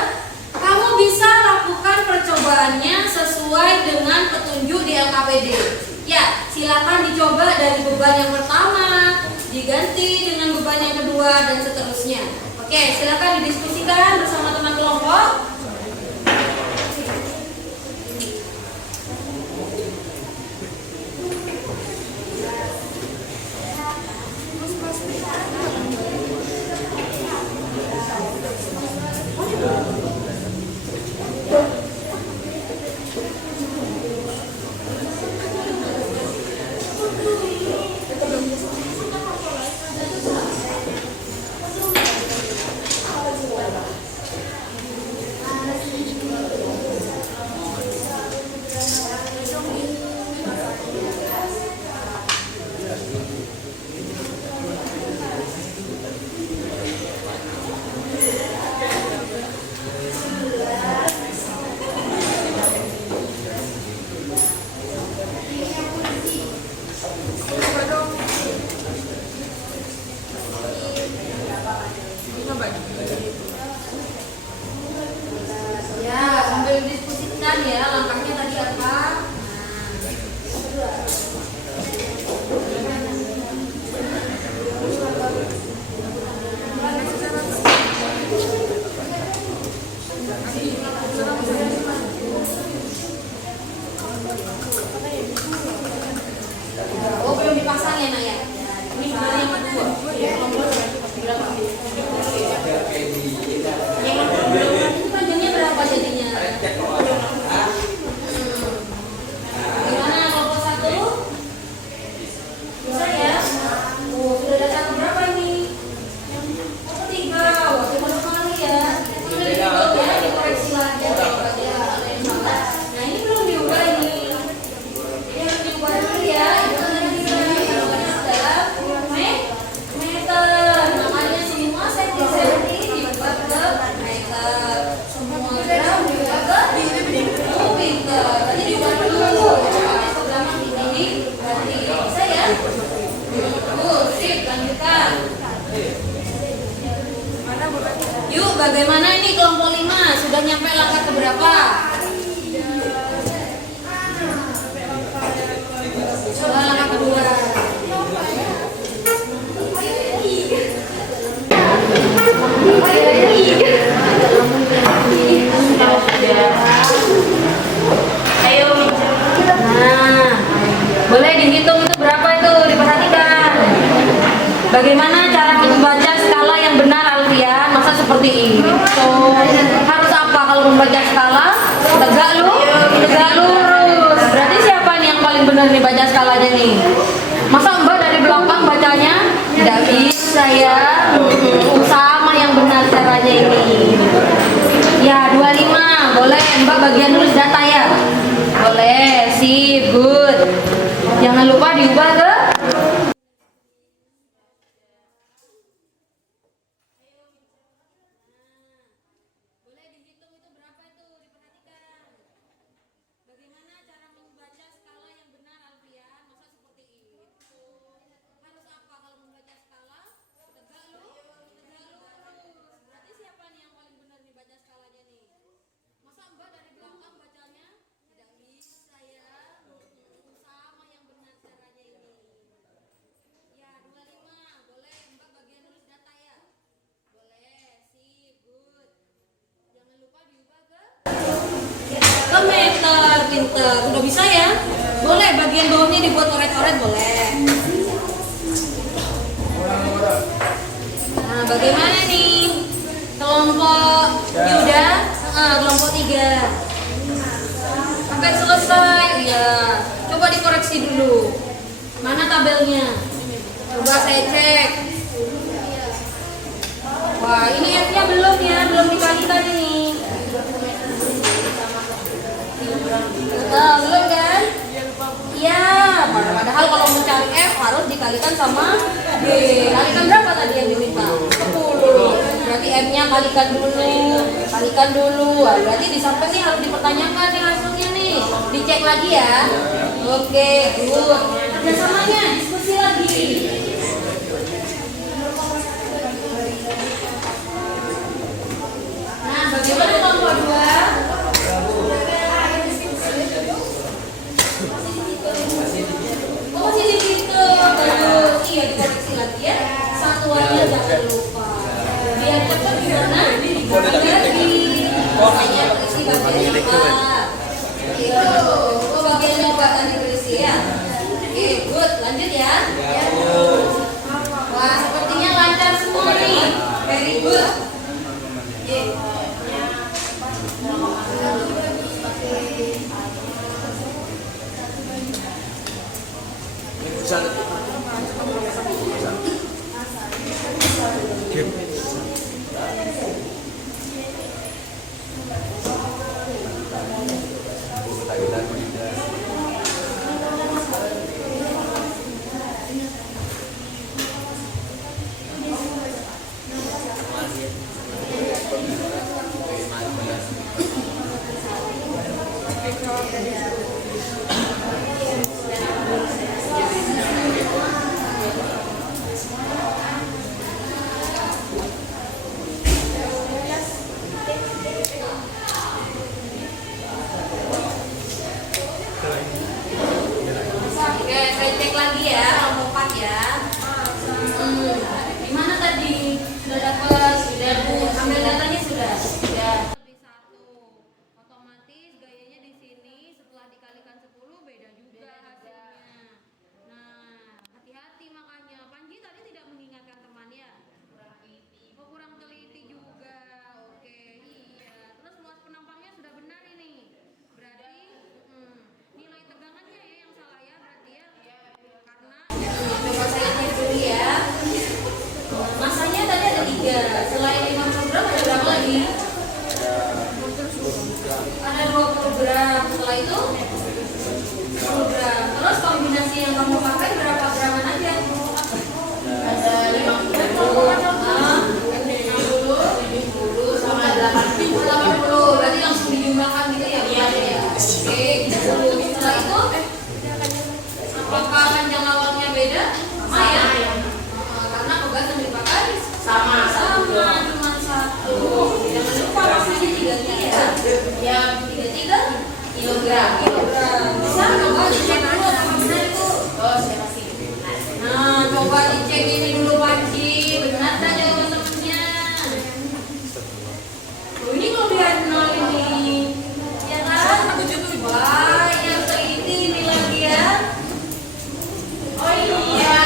kamu bisa lakukan percobaannya sesuai dengan petunjuk di LKPD. Ya, silakan dicoba dari beban yang pertama, diganti dengan beban yang kedua, dan seterusnya. Oke, silakan didiskusikan bersama teman kelompok. Ya, sambil diskusikan ya langkahnya tadi apa. Oh, belum dipasang ya nak ya? Ini baru yang kedua. Yang itu panjangnya berapa jadinya? Gimana kelompok 1? Bisa ya? Oh, sudah datang berapa ini? Yang 3. Wah, cuma sekali ya. Sudah diubah ya, dikoreksi lagi. Nah, ini belum diubah ini. Ini harus diubah dulu ya. Itu nanti adalah meter. Makanya semua senti-senti dibuat ke meter. Semua gram dibuat ke meter. Tadi diubah dulu. Pakai programnya ini berarti bisa ya? Sip, lanjutkan. Yuk, bagaimana ini kelompok 5? Sudah nyampe langkah keberapa? Sudah langkah kedua. Ayo. Nah, boleh dihitung itu berapa itu, diperhatikan. Bagaimana cara membaca skala yang benar Alfian? Masa seperti ini? So, harus apa kalau membaca skala? Tegak lurus. Berarti siapa nih yang paling benar nih baca skalanya nih? Masa Mbak dari belakang bacanya? Tidak bisa ya. Sama yang benar caranya ini. Ya, 25. Boleh Mbak bagian nulis data ya? Boleh, sip, good. Jangan lupa diubah ke boleh dihitung itu berapa itu, diperhatikan. Bagaimana cara membaca skala yang benar Alfian? Masa seperti itu? Harus apa kalau membaca skala? Tegak lurus. Berarti siapa nih yang paling benar nih baca skalanya nih? Masa Mbak dari belakang bacanya? Tidak bisa ya. Sama yang benar caranya ini. Ya, 25. Boleh Mbak bagian nulis data ya? Boleh, sip, good. Jangan lupa diubah ke meter, pinter. Udah bisa ya? Boleh bagian bawahnya dibuat coret-coret boleh. Nah, bagaimana nih? Kelompok ini udah kelompok 3 sampai selesai ya. Coba dikoreksi dulu. Mana tabelnya? Coba saya cek. Wah, ini F-nya belum ya, belum dikalikan ini. Belum kan? Iya, padahal kalau mencari F harus dikalikan sama D. Kalikan berapa tadi yang diminta? 10. Berarti M-nya kalikan dulu. Wah, berarti di samping nih harus dipertanyakan nih hasilnya nih. Dicek lagi ya. Oke, good. Kerjasamanya, diskusi lagi. Nah, bagaimana kelompok 2? Masih di situ. Terus iya dikoreksi lagi ya. Satuannya jangan lupa. Biar cepat gimana? Dibagi lagi. Makanya berisi bagian apa? Itu. Bagian apa tadi berisi ya? Oke, good. Lanjut ya. Wah, sepertinya lancar semua nih. Very good. Oke, saya cek lagi ya, kelompok 4 ya. Gimana tadi? Sudah dapat? Sudah Bu? Ambil datanya sudah? Sudah. Lebih 1. Otomatis gayanya di sini setelah dikalikan 10 beda juga hasilnya. Nah, hati-hati makanya. Panji tadi tidak mengingatkan temannya. Kurang teliti juga. Oke, iya. Terus luas penampangnya sudah benar ini. Berarti nilai tegangannya ya yang salah ya berarti ya. Karena coba saya cek dulu ya. Masanya tadi ada 3. Selain 50 gram ada berapa lagi? Ada 20 gram. Setelah itu 10 gram. Terus kombinasi yang kamu pakai berapa graman aja? Ada 50 sama 80. Berarti langsung dijumlahkan gitu ya? Iya. Oke, setelah itu apakah panjang awalnya beda? Sama ya? Karena pegas yang dipakai sama cuma 1. Jangan lupa masanya 33 ya? Ya, 33 kilogram. Bisa coba dicek dulu apa benar itu? Oh, saya kasih. Nah, coba dicek ini dulu Panji, benar tak jawaban temennya? Oh, ini kalau dia 0 ini, ya kan? Wah, yang teliti ini lagi ya. Oh iya.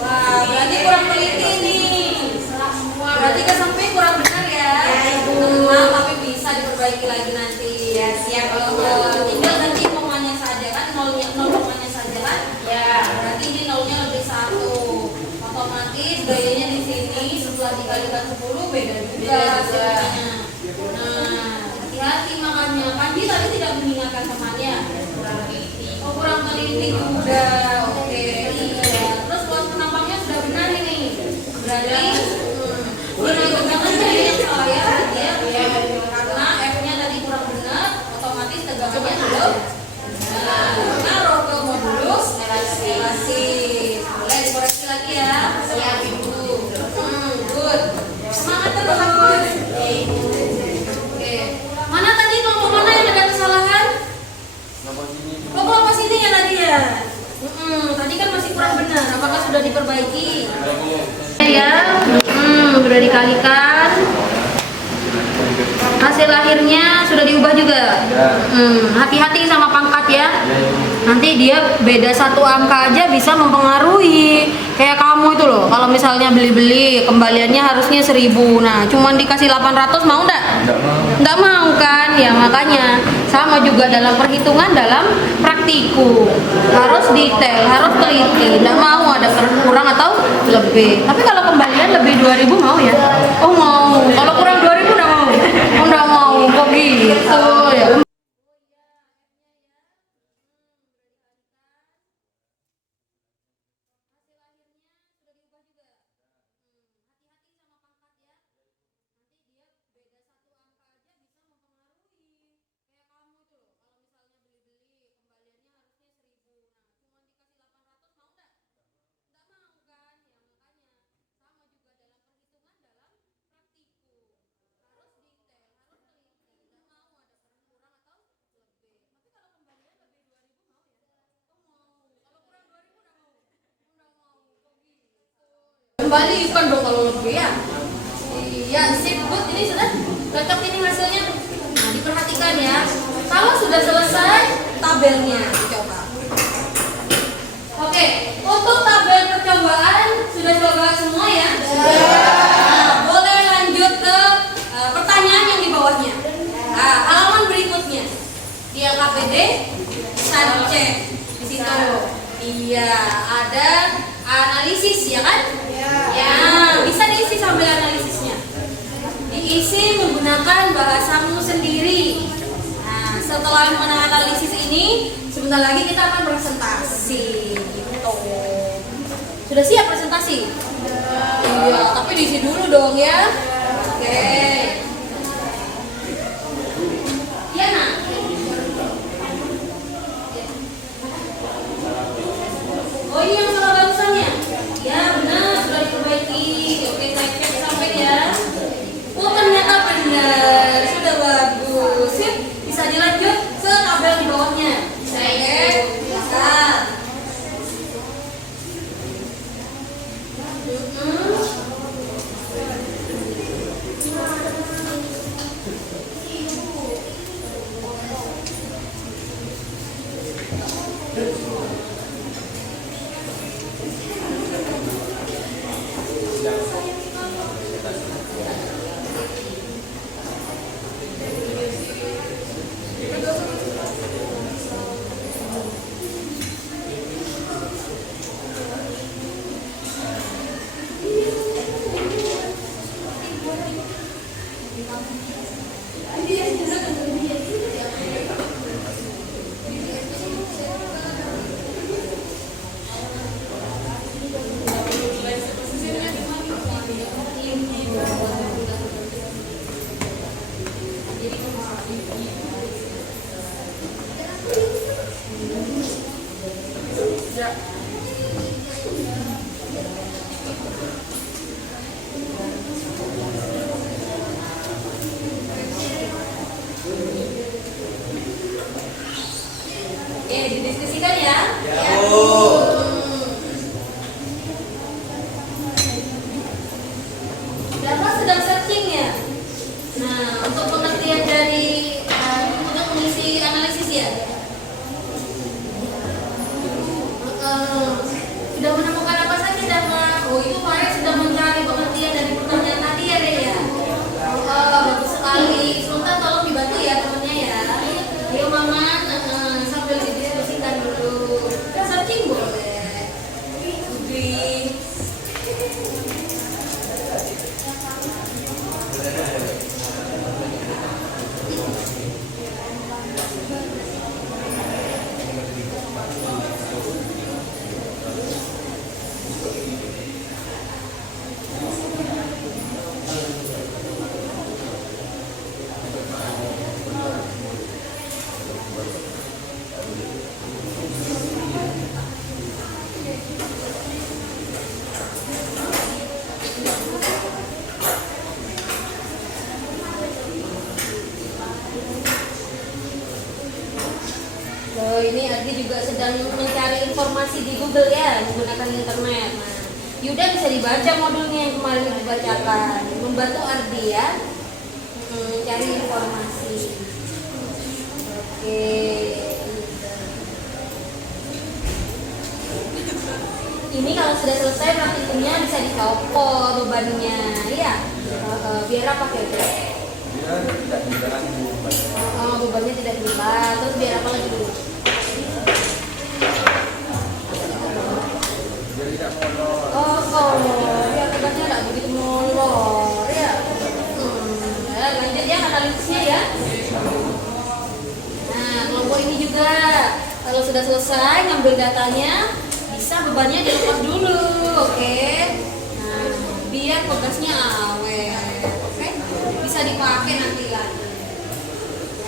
Wah, berarti kurang teliti nih. Berarti kesampai kurang benar ya. Nah, tapi bisa diperbaiki lagi nanti. Ya, siap. Tinggal nanti komanya saja kan, 0 komanya saja kan? Ya. Berarti ini 0-nya lebih 1. Otomatis gayanya di sini setelah dikalikan 10 beda juga hasilnya. Nah, hati-hati makanya. Panji tadi tidak mengingatkan temannya. Kurang teliti juga. Oke, iya. Terus luas penampangnya sudah benar ini. Berarti nilai tegangannya yang salah ya berarti ya. Karena F-nya tadi kurang benar, otomatis tegangannya belum. Nah, taruh ke modulus relasi. Boleh dikoreksi lagi ya. Siap Ibu. Good. Semangat terus. Oke. Mana tadi kelompok mana yang ada kesalahan? Kelompok sini ya tadi ya. Tadi kan masih kurang benar. Apakah sudah diperbaiki? Ya. Sudah dikalikan. Hasil akhirnya sudah diubah juga. Hati-hati sama pangkat ya. nanti dia beda satu angka aja bisa mempengaruhi. Kayak kamu itu loh, kalau misalnya beli-beli kembaliannya harusnya 1.000, nah cuman dikasih 800, mau nggak? Nggak mau kan? Ya makanya sama juga dalam perhitungan, dalam praktikum harus detail, harus teliti. Nggak mau ada kurang atau lebih. Tapi kalau kembalian lebih 2.000 mau ya? Oh mau. Kalau kurang 2.000 nggak mau? Oh nggak mau. Kok gitu ya? Kembalikan dong kalau lebih ya. Iya, sip, good. Ini sudah cocok ini hasilnya. Nah, diperhatikan ya. Kalau sudah selesai tabelnya, dicoba. Oke, untuk tabel percobaan sudah coba semua ya? Nah, boleh lanjut ke pertanyaan yang di bawahnya. Nah, halaman berikutnya. Di LKPD, saya cek di situ. Iya, ada analisis ya kan? Ya, bisa diisi sambil analisisnya. Diisi menggunakan bahasamu sendiri. Nah, setelah menganalisis ini, sebentar lagi kita akan presentasi. Gitu. Sudah siap presentasi? Iya, tapi diisi dulu dong ya. Oke. Iya, nah. Oh iya, yang salah barusannya. Ya benar, sudah diperbaiki. Oke, saya cek sampai ya. Oh ternyata benar, sudah bagus. Sip, bisa dilanjut ke tabel di bawahnya. Oke, silakan. Oke, didiskusikan ya. Bapak sedang searching ya. Nah, untuk pengertian dari untuk mengisi analisis ya. Sudah menemukan apa saja Dama? Oh itu Farid sudah mencari pengertian dari pertanyaan tadi ya Re ya. Bagus sekali. Sultan tolong dibantu ya temennya ya. Ayo Mama, sambil didiskusikan dulu. Searching boleh. Ubi. Ini Ardi juga sedang mencari informasi di Google ya, menggunakan internet. Nah, Yuda bisa dibaca modulnya yang kemarin dibacakan, membantu Ardi ya, cari informasi. Oke. ini kalau sudah selesai praktikumnya bisa dicopot bebannya, ya. Biar apa kira-kira? Biar tidak hilang beban. Bebannya tidak hilang. Terus biar apa lagi dulu? Biar tidak molor. Biar tugasnya tidak begitu molor, ya. Lanjut ya analisisnya ya. Nah, kelompok ini juga kalau sudah selesai ngambil datanya, bisa bebannya dilepas dulu, oke? Nah, biar tugasnya awet, oke? Bisa dipakai nanti lagi.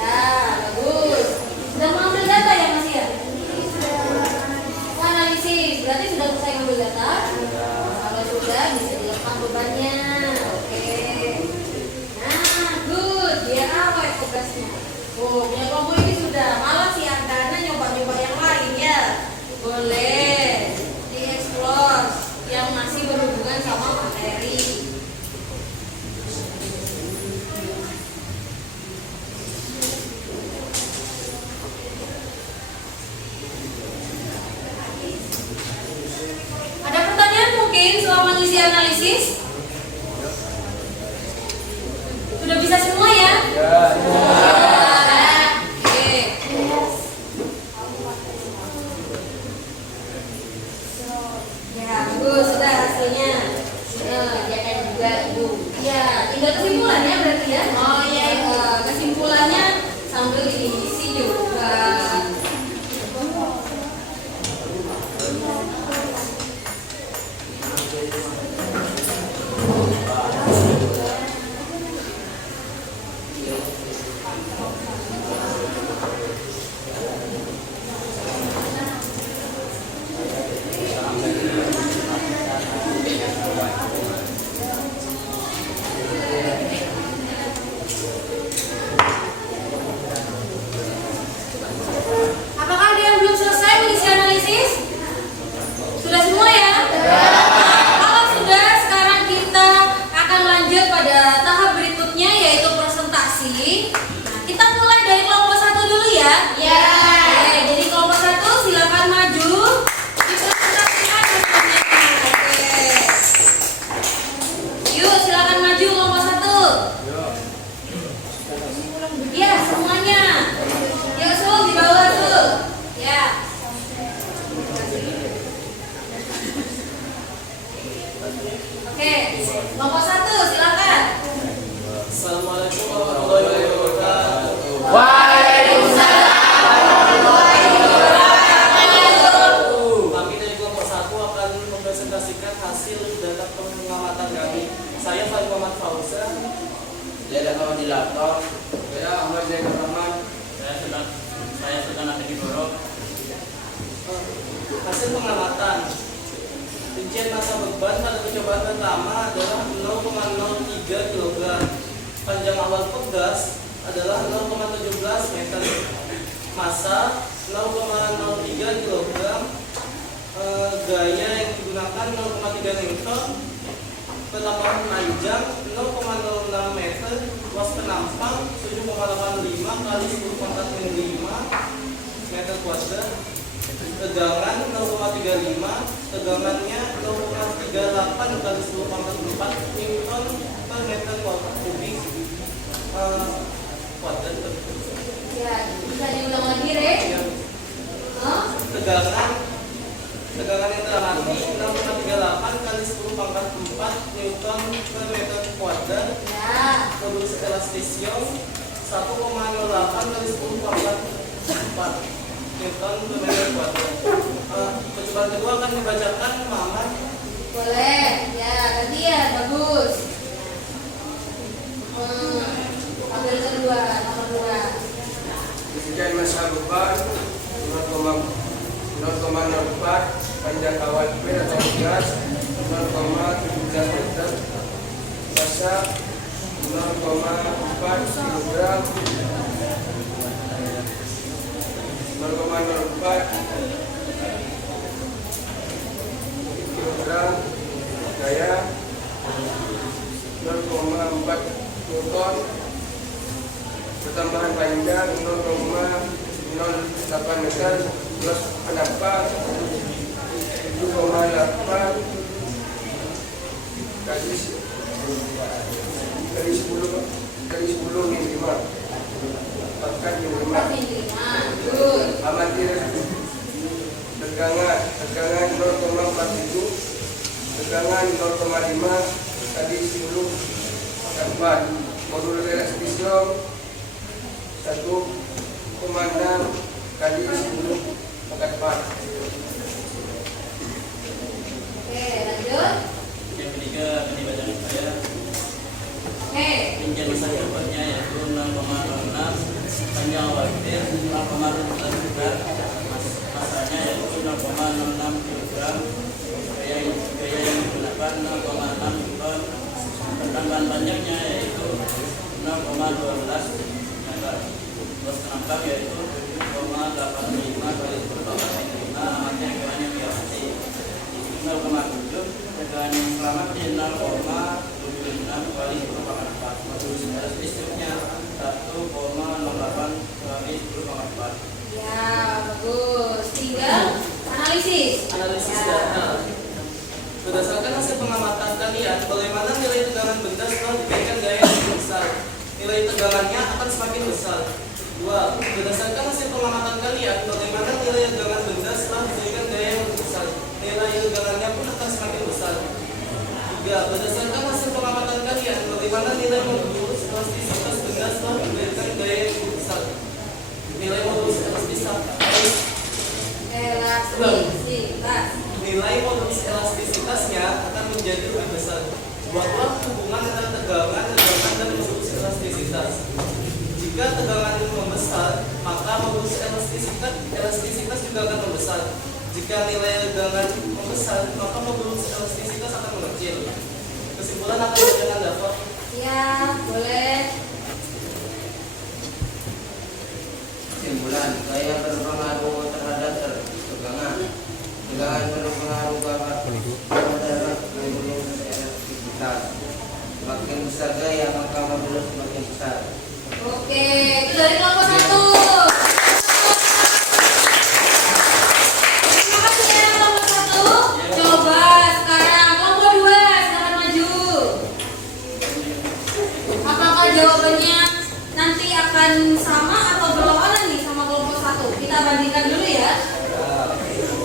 Ya, bagus. Sudah mengambil data ya Mas ya? Analisis, berarti sudah selesai ngambil data? Kalau sudah bisa dilepas bebannya, oke? Nah, good, biar awet tugasnya. Punya kelompok ini sudah, malah si Ardana nyoba-nyoba yang lain ya. Boleh dieksplor yang masih berhubungan sama materi. Ada pertanyaan mungkin selama ngisi analisis? Sudah bisa semua ya? Ya. Sudah hasilnya. Jangan juga ibu. Ya, tinggal kesimpulannya berarti ya. Oh iya, kesimpulannya sambil diisi juga. Apakah ada yang belum selesai mengisi analisis? Sudah semua ya? Kalau sudah, sekarang kita akan lanjut pada tahap berikutnya yaitu presentasi. Nah, kita mulai dari kelompok 1 dulu ya. Ya. Oke, jadi kelompok 1 silakan maju. Dipresentasikan dokumennya. Oke. Yuk, silakan maju kelompok 1. Ya, semuanya. Ya, Sul, di bawah Sul. Ya. Oke, kelompok 1 silakan. Assalamualaikum warahmatullahi wabarakatuh. Kami dari kelompok 1 akan mempresentasikan hasil data pengamatan kami. Saya Farid Muhammad Fauzan. Saya datang di laptop. Saya Ahmad Zainal Rahman. Saya sedang ada di Borok. Hasil pengamatan. Rincian massa beban pada percobaan pertama adalah 0,03 kg. Panjang awal pegas adalah 0,17 meter. Massa 0,03 kg. Gaya yang digunakan 0,3 Newton. Perlapangan panjang 0,06 meter. Luas penampang 7,85 kali 10,45 meter kuadrat. Tegangan 0,35, tegangannya 0,38 kali 10,4 Newton per meter kubik kuadrat. Ya, bisa diulang lagi, Re. Tegangan yang teramati 0,38 kali 10⁴ Newton per meter kuadrat. Ya. Produksi elastisium 1,08 kali 10⁴ Newton per meter kuadrat. Percobaan kedua akan dibacakan Muhammad. Boleh. Ya, gantian. Bagus. Ambil kedua, nomor 2. Rincian massa beban 0,04, panjang kawat pin atau gas 0,17 meter, massa 0,4 kg, 0,04 kg, gaya 0,4 Newton, pertambahan panjang 0,08 meter, luas penampang 7,8 kali 10 min 5. Dapatkan min 5. Amatir tegangan 0,47, tegangan 0,5 kali 10 pangkat 4. Modulus elastisium 1,6 kali 10 pangkat 4. Oke, lanjut. Yang ketiga akan dibacakan saya. Oke. Rincian besar jawabannya yaitu 6,06, panjang watir 0,14 masanya yaitu 0,66 kg, gaya yang digunakan 0,6 ton, tentang panjangnya yaitu 0,12 meter, terus penambang yaitu 7,85 kali 10,5, amatnya tegangan yang diawasi 0,7, tegangan yang selamat di 0,76 kali 10,4, modulus listriknya 1,08 kali 10,4. Ya, bagus. Tinggal analisis. Analisis Ya. data. Berdasarkan hasil pengamatan kalian, bagaimana nilai tegangan benda setelah diberikan gaya yang besar? Nilai tegangannya akan semakin besar. 2. Berdasarkan hasil pengamatan kalian, bagaimana nilai tegangan benda setelah diberikan gaya yang besar? Nilai tegangannya pun akan semakin besar. 3. Berdasarkan hasil pengamatan kalian, bagaimana nilai modulus elastisitas benda setelah diberikan gaya yang besar? Nilai modulus elastisitas nilai modulus elastisitasnya akan menjadi lebih besar. Buatlah hubungan antara tegangan dan modulus elastisitas. Jika tegangan itu membesar, maka modulus elastisitas juga akan membesar. Jika nilai tegangan membesar, maka modulus elastisitas akan mengecil. Kesimpulan akan dibacakan dapat. Ya, boleh. Kesimpulan, gaya berpengaruh terhadap tegangan. Tegangan berpengaruh terhadap modulus elastisitas. Semakin besar gaya, maka modulus semakin besar. Oke, itu dari kelompok 1. Terima kasih ya kelompok 1. Coba sekarang kelompok 2, silakan maju. Apakah jawabannya nanti akan sama atau berlawanan nih sama kelompok 1? Kita bandingkan dulu ya.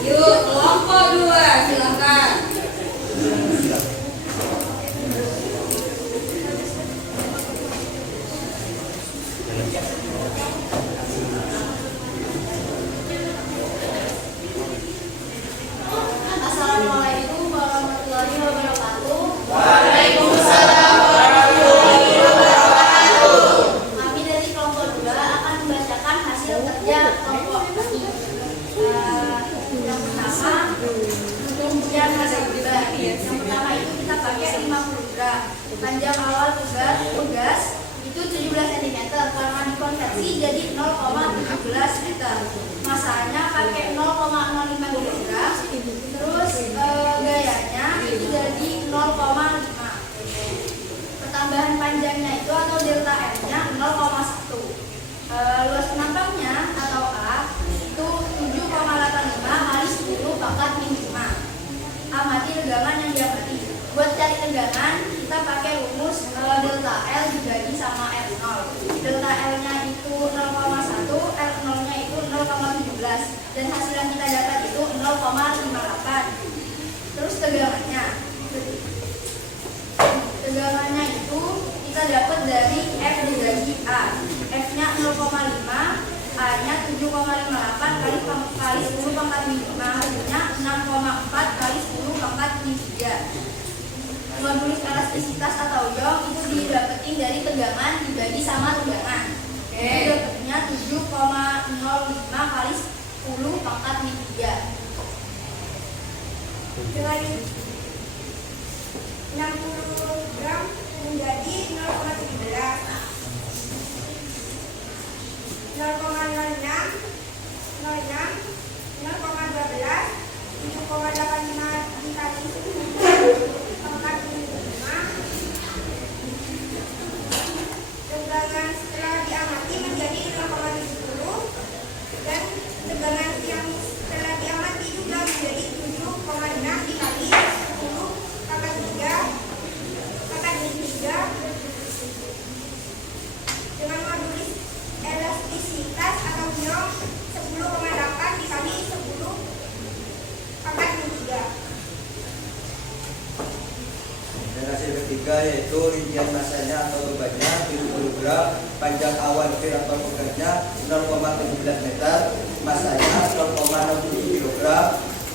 Yuk, kelompok 2, silakan. Assalamualaikum warahmatullahi wabarakatuh. Kami dari kelompok 2 akan membacakan hasil kerja kelompok kami. Yang pertama, rincian hasil tugas. Yang pertama itu kita pakai 50 gram. Panjang awal tugas itu 17 cm karena dikonversi jadi 0,17 meter. Masanya pakai 0,05 kg. Terus gayanya itu jadi 0,5. Pertambahan panjangnya itu atau delta R-nya 0,1. Luas penampangnya atau A itu 7,85 kali 10 pangkat min 5. Amati tegangan yang diamati. Buat cari tegangan kita pakai rumus delta L dibagi sama R0. Delta L-nya itu 0,1, R0-nya itu 0,17 dan hasil yang kita dapat itu 0,58. Terus tegangannya itu kita dapat dari F dibagi A. F-nya 0,5, A-nya 7,58 kali 10 pangkat min 5, hasilnya 6,4 kali 10 pangkat min 3. Modulus elastisitas atau Young itu didapetin dari tegangan dibagi sama tegangan. Dapatnya 7,05 kali 10 pangkat min 3. Nilai 60 gram menjadi 0,17, 0,06, 0,12, 7,85 dikali 10 pangkat min 5. Tegangan setelah diamati menjadi 0,70 dan tegangan yang setelah diamati juga menjadi 7,5 yaitu rincian masanya atau bebannya 7 kg, panjang awan fir atau pekerja 0,17 meter, masanya 0,67 kg,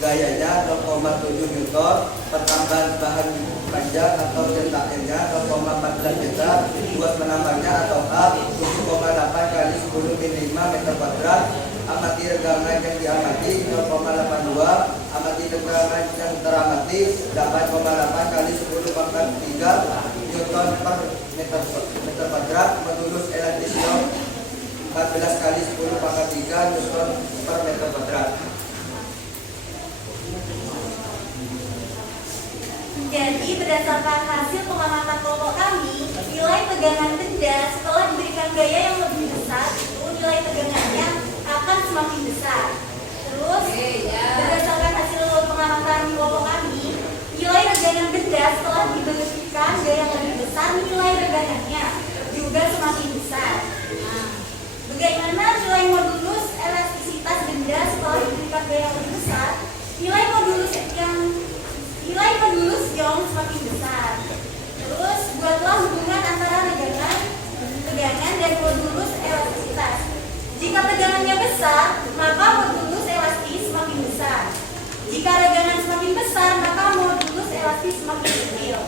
gayanya 0,7 Newton, pertambahan bahan panjang atau cetaknya 0,14 meter, luas menambahnya atau A 7,8 kali 10 mm meter kuadrat. Amati regangan yang diamati 0,82, amati regangan yang teramati 8,8 kali 10 pangkat 3 Newton per meter kuadrat. Modulus elastisium 14 kali 10 pangkat 3 Newton per meter kuadrat. Jadi berdasarkan hasil pengamatan kelompok kami, nilai tegangan benda setelah diberikan gaya yang lebih besar itu nilai tegangannya akan semakin besar. Terus berdasarkan hasil pengamatan kelompok kami, nilai tegangan benda setelah diberikan gaya yang lebih besar, nilai tegangannya juga semakin besar. Nah, bagaimana nilai modulus elastisitas benda setelah diberikan gaya yang lebih besar? Nilai modulus Young semakin besar. Terus buatlah hubungan antara tegangan dan modulus elastisitas. Jika tegangannya besar, maka modulus elastis semakin besar. Jika tegangan semakin besar, maka modulus elastis semakin kecil.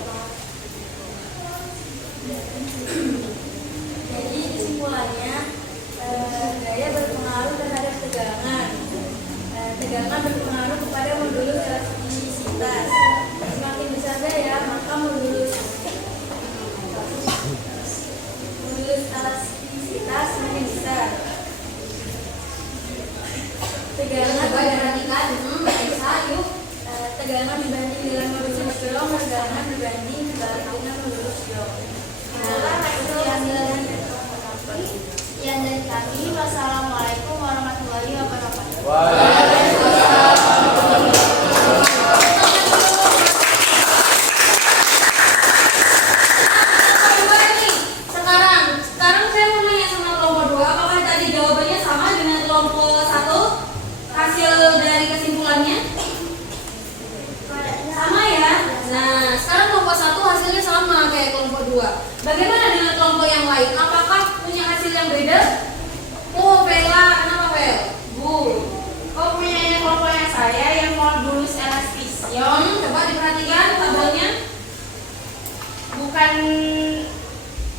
Jadi kesimpulannya, gaya berpengaruh terhadap tegangan. Tegangan berpengaruh kepada modulus elastisitas. Semakin besar gaya, maka modulus elastisitas semakin besar. Tegangan tegangan dibanding dengan modulus Young, tegangan dibanding dengan modulus Young. Itulah hasil yang dari kami. Wassalamualaikum warahmatullahi wabarakatuh. Sekarang saya mau nanya sama kelompok 2, apakah tadi jawabannya sama dengan kelompok 1 hasil dari kesimpulannya? Sama ya? Nah, sekarang kelompok 1 hasilnya sama kayak kelompok 2. Bagaimana dengan kelompok yang lain? Apakah punya hasil yang beda? Oh, Vela, kenapa Vel? Oh, punya kelompok yang saya yang modulus elastisium. Coba diperhatikan tabelnya. Bukan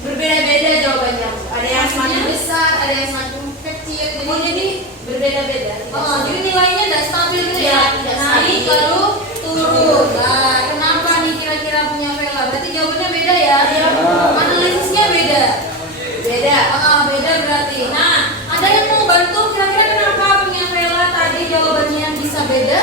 berbeda-beda jawabannya. Ada yang semakin besar, ada yang semakin kecil. Jadi berbeda-beda. Oh, jadi nilainya tidak stabil gitu ya? Iya, tidak Naik stabil. lalu turun. Nah, kenapa nih kira-kira punya Vela? Berarti jawabannya beda ya? Iya. Analisisnya beda. Beda. Beda berarti. Nah, ada yang mau bantu kira-kira kenapa punya Vela tadi jawabannya bisa beda?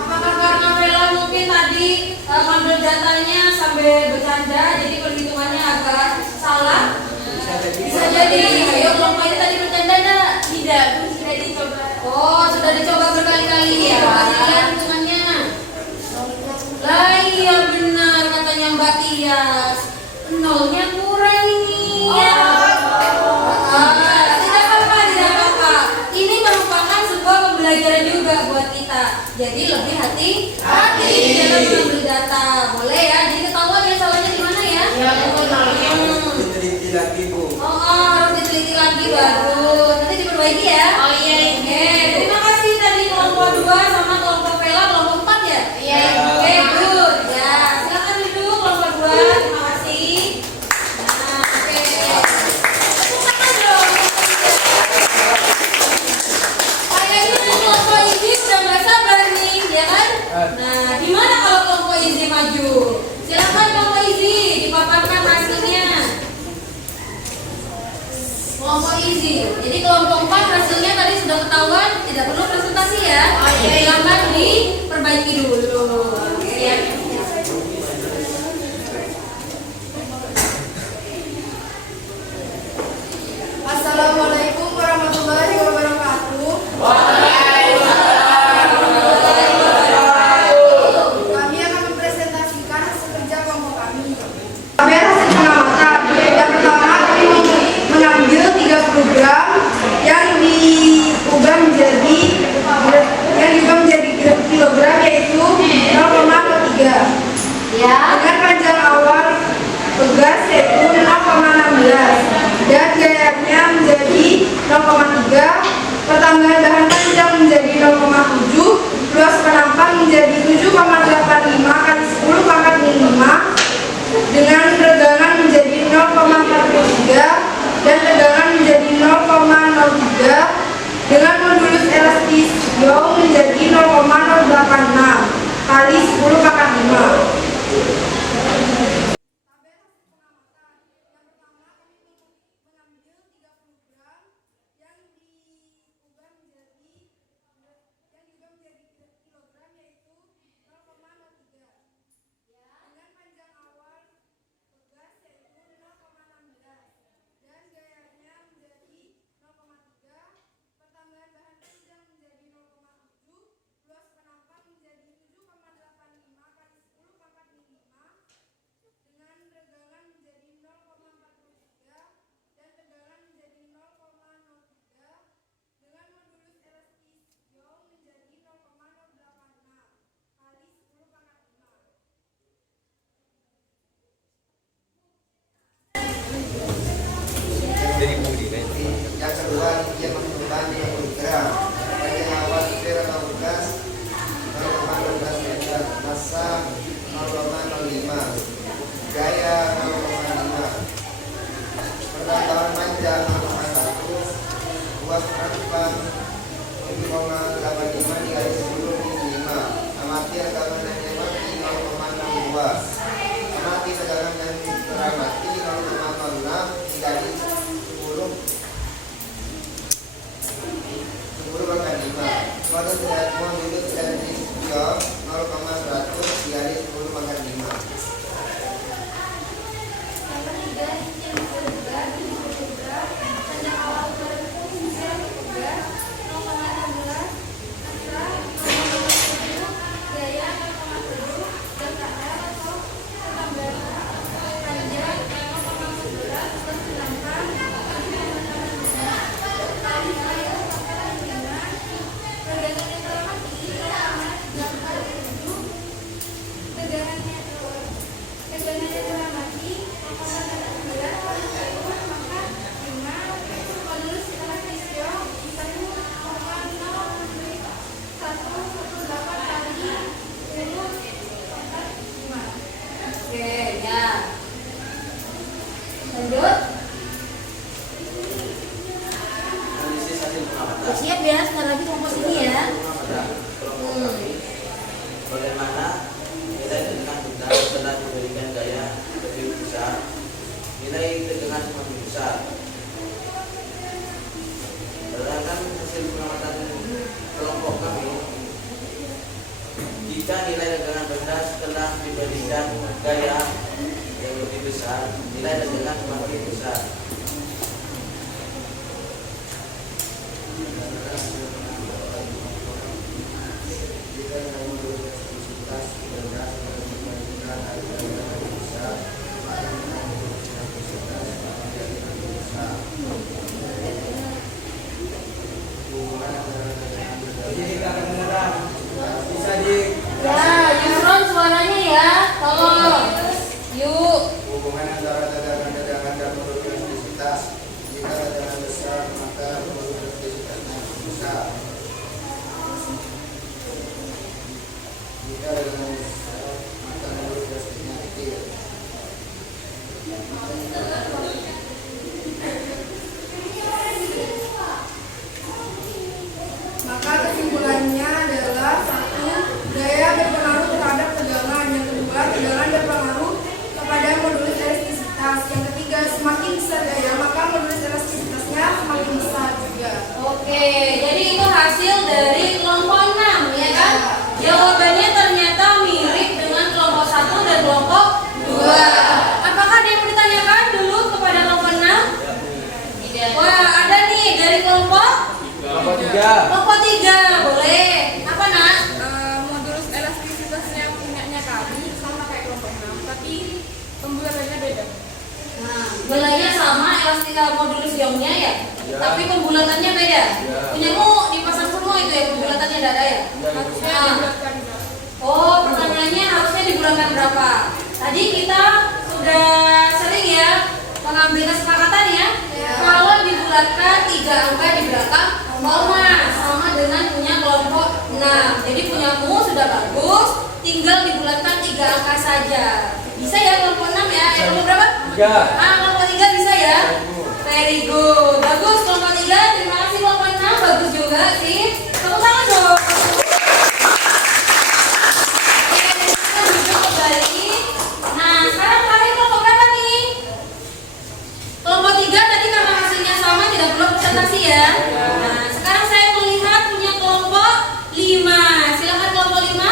Apakah karena Vela mungkin tadi ngambil datanya sampai bercanda, jadi perhitungannya agak salah? Bisa jadi. Ayo kelompok ini tadi bercanda enggak? Tidak, sudah dicoba. Oh, sudah dicoba berkali-kali ya. Lihat hitungannya. Lah iya benar katanya Mbak Tias. Nolnya kurang ini. Tidak apa-apa. Ini merupakan sebuah pembelajaran juga buat kita. Jadi lebih hati-hati dalam mengambil data. Boleh ya? Jadi ketahuan ya salahnya di mana ya? Ya, betul. Diteliti lagi, Bu. Harus diteliti lagi baru. Nanti diperbaiki ya. Oh iya. Oke, terima kasih tadi kelompok 2 sama kelompok Vela kelompok 4 ya? Iya. Oke, good. Ya, silakan duduk kelompok 2. Terima kasih. Nah, oke. Tepuk tangan dong. Kayaknya kelompok Izzy udah nggak sabar nih, ya kan? Nah, gimana kalau kelompok Izzy maju? Silakan kelompok Izzy dipaparkan hasilnya. Kelompok Izzy. Jadi kelompok 4 hasilnya tadi sudah ketahuan, tidak perlu presentasi ya. Silakan diperbaiki dulu. Ya. Assalamualaikum warahmatullahi wabarakatuh. Kami akan mempresentasikan hasil kerja kelompok kami. Kami hasil pengamatan. Yang pertama kami mengambil 30 gram yang diubah menjadi modulus elektrisium 0,100 dikali 10 pangkat 5. Yang ketiga, rincian algebra panjang awal ukuran rincian algebra 0,16 ekstra 0,7 gaya 0,7 dan KR atau ketambahan panjang 0,11 dan sedangkan kali saya sampai dengan tegangan yang termati 0,87 tegangan yang teramati 0,9 maka 5 modulus elektrisium 1,0118 kali 10/5. Oke, ya. Lanjut. Analisis hasil pengamatan. Siap ya, sebentar lagi kompos ini ya. Bagaimana nilai tegangan benda setelah diberikan gaya lebih besar? Nilai tegangan semakin besar. Berdasarkan hasil pengamatan kelompok kami, jika nilai tegangan benda setelah diberikan gaya yang lebih besar, nilai tegangan semakin besar. Bisa di Ya, Yusron suaranya ya. Tolong. Yuk. hubungan antara tegangan dan menurut elektrisitas. Jika tegangan besar, maka menurut elektrisitasnya besar. Jika tegangan besar, maka menurut elektrisitasnya kecil. Maka kesimpulannya adalah 1. Gaya berpengaruh terhadap tegangan. Yang kedua, tegangan berpengaruh kepada modulus elastisitas. Yang ketiga, semakin besar gaya, maka modulus elastisitasnya semakin besar juga. Oke, jadi itu hasil dari kelompok 6 ya kan? Jawabannya ternyata mirip dengan kelompok 1 dan kelompok 2. Apakah ada yang mau ditanyakan dulu kepada kelompok 6? Tidak. Wah, ada nih dari kelompok Kelompok 3. kelompok 3. Boleh. Apa, Nak? Modulus elastisitasnya punyanya kami sama kayak kelompok 6, tapi pembulatannya beda. Nah, belanya sama elastika modulus iongnya ya? Ya. Tapi pembulatannya beda. Ya. Punyamu dipasang semua itu ya, pembulatannya tidak ada ya? Harusnya Nah. dibulatkan. Oh, pertanyaannya harusnya dibulatkan berapa? Tadi kita sudah sering ya mengambil kesepakatan ya. Kalau dibulatkan 3 angka di belakang koma sama dengan punya kelompok 6. Jadi punyamu sudah bagus, tinggal dibulatkan 3 angka saja. Bisa ya kelompok 6 ya? Kelompok berapa? 3. Kelompok 3 bisa ya? Very good. Bagus kelompok 3. Terima kasih kelompok 6. Bagus juga sih. Tepuk tangan dong. Oke, kita duduk kembali. Nah, sekarang kalian kelompok berapa nih? Kelompok 3 tadi karena hasilnya sama tidak perlu presentasi ya. Nah, sekarang saya melihat punya kelompok 5. Silakan kelompok 5.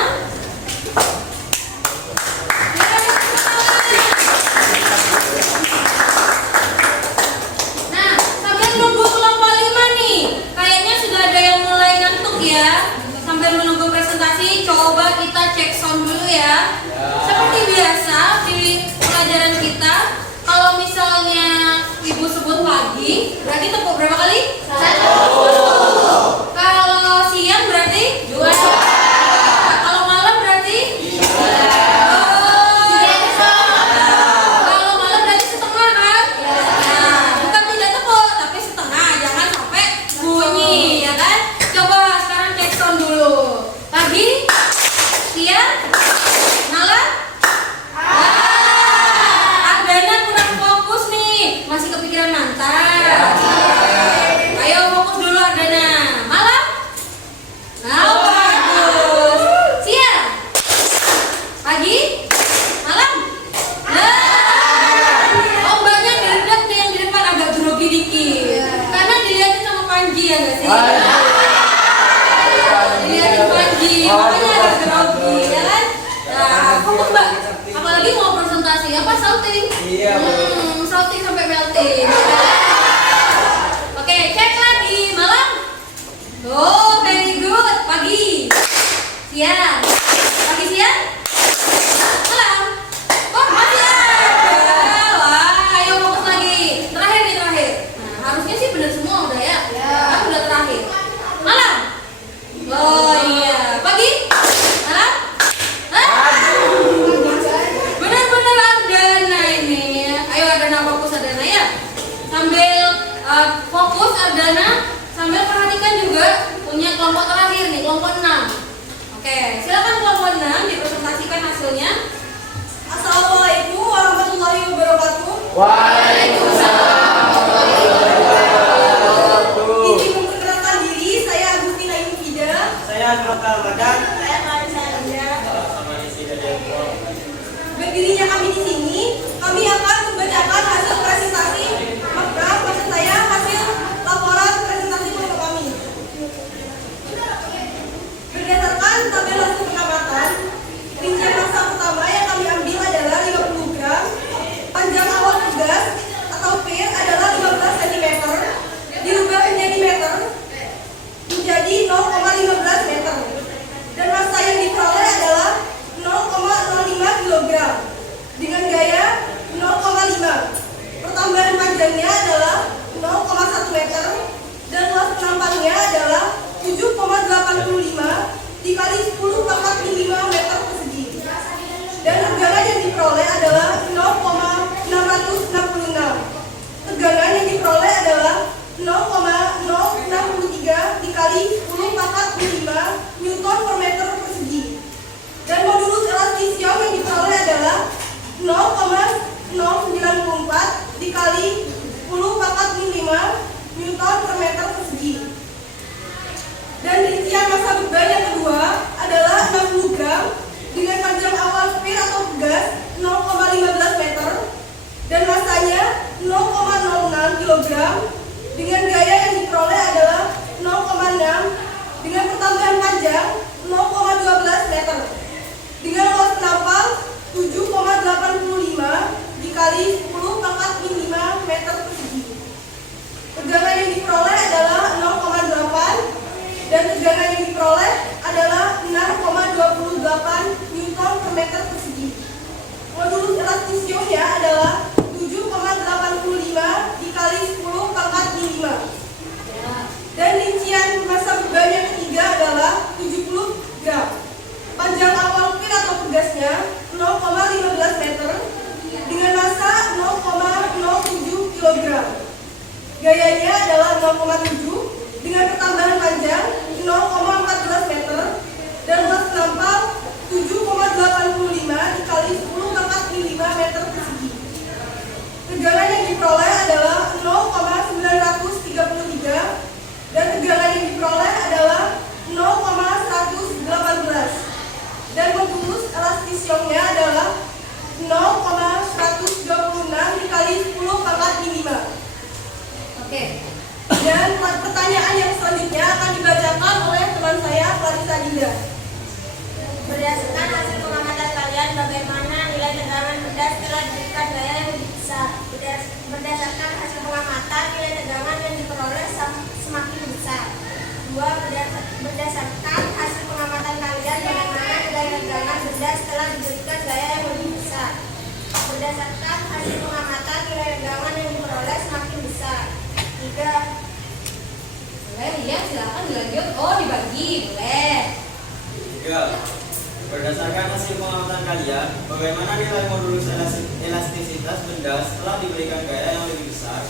Nah, sambil menunggu kelompok 5 nih, kayaknya sudah ada yang mulai ngantuk ya. Sambil menunggu presentasi, coba kita cek sound dulu ya. Seperti biasa di pelajaran kita, kalau misalnya ibu sebut pagi, berarti tepuk berapa kali? 1. Kalau siang berarti 2. Kalau malam berarti 3. Kalau malam berarti setengah kan? Nah, bukan tidak tepuk, tapi setengah, jangan sampai bunyi ya kan? Coba sekarang cek sound dulu. Pagi, siang, malam. Ardana kurang fokus nih, masih kepikiran mantan. Ayo fokus dulu Ardana. Malam? Nah, makanya agak grogi ya kan. Nah, fokus Mbak. Apalagi mau presentasi apa shouting? Iya, shouting sampai melting. Oke, cek lagi malam. Oh, very good. Pagi, siang, pagi siang, malam. Oh, masih ada. Wah, ayo fokus lagi. Terakhir nih terakhir. Nah, harusnya sih benar semua udah ya. Kan udah terakhir. Malam. Oh iya, pagi, malam. Benar-benar Ardana ini. Ayo Ardana fokus Ardana ya. Sambil fokus Ardana, sambil perhatikan juga punya kelompok terakhir nih, kelompok 6. Oke, silakan kelompok 6 dipresentasikan hasilnya. Assalamualaikum warahmatullahi wabarakatuh. Waalaikumsalam warahmatullahi wabarakatuh. Izin memperkenalkan diri, saya Agustina Yufida. Saya Nurul Ramadan. Saya Clarissa Indra. Sama isi dari yang Berdirinya kami di sini, kami akan membacakan hasil presentasi. Maksud saya hasil laporan presentasi kelompok kami. Berdasarkan tabel hasil pengamatan, rincian massa pertama yang kami ambil adalah 50 gram, panjang awal tugas atau PIR adalah 15 cm, dirubah menjadi meter menjadi 0,15 meter, dan massa yang diperoleh adalah 0,05 kg dengan gaya 0,5. Pertambahan panjangnya adalah 0,1 meter dan luas penampangnya adalah 7,85 dikali 10 pangkat 5 meter persegi. Dan tegangan yang diperoleh adalah 0,666. Tegangan yang diperoleh adalah 0,063 dikali 10 pangkat 5 Newton per meter persegi. Dan modulus elastisium yang diperoleh adalah 0,094 dikali 10 pangkat 5 Newton per meter persegi. Dan rincian massa beban yang kedua adalah 60 gram dengan panjang awal spir atau gas 0,15 meter dan massanya 0,06 kg dengan gaya yang diperoleh adalah 0,6 dengan pertambahan panjang 0,12 meter dengan luas penampang 7,85 dikali 10 pangkat 5 meter persegi. Tegangan yang diperoleh adalah 0,8 dan tegangan yang diperoleh adalah 6,28 Newton per meter persegi. Modulus elastisiumnya adalah 7,85 dikali 10 pangkat 5. Dan rincian massa beban yang ketiga adalah 70 gram. Panjang awal pir atau pegasnya 0,15 meter dengan massa 0,07 kg. Gayanya adalah 0,7 dengan pertambahan panjang 0,14 meter dan luas penampang 7,85 dikali 10 pangkat 5 meter persegi. Tegangan yang diperoleh adalah 0,933 dan tegangan yang diperoleh adalah 0,118 dan modulus elastisiumnya adalah 0,126 dikali 10 pangkat 5. Oke. Dan pertanyaan yang selanjutnya akan dibacakan oleh teman saya Clarissa Dinda. Berdasarkan hasil pengamatan kalian, bagaimana nilai tegangan benda setelah diberikan gaya yang lebih besar? Berdasarkan hasil pengamatan, nilai tegangan yang diperoleh semakin besar. 2. Berdasarkan hasil pengamatan kalian, bagaimana nilai tegangan benda setelah diberikan gaya yang lebih besar? Berdasarkan hasil pengamatan, nilai tegangan yang diperoleh semakin besar. 3. Boleh ya, silakan dilanjut. Oh, dibagi, boleh. 3. Berdasarkan hasil pengamatan kalian, bagaimana nilai modulus elastisitas benda setelah diberikan gaya yang lebih besar?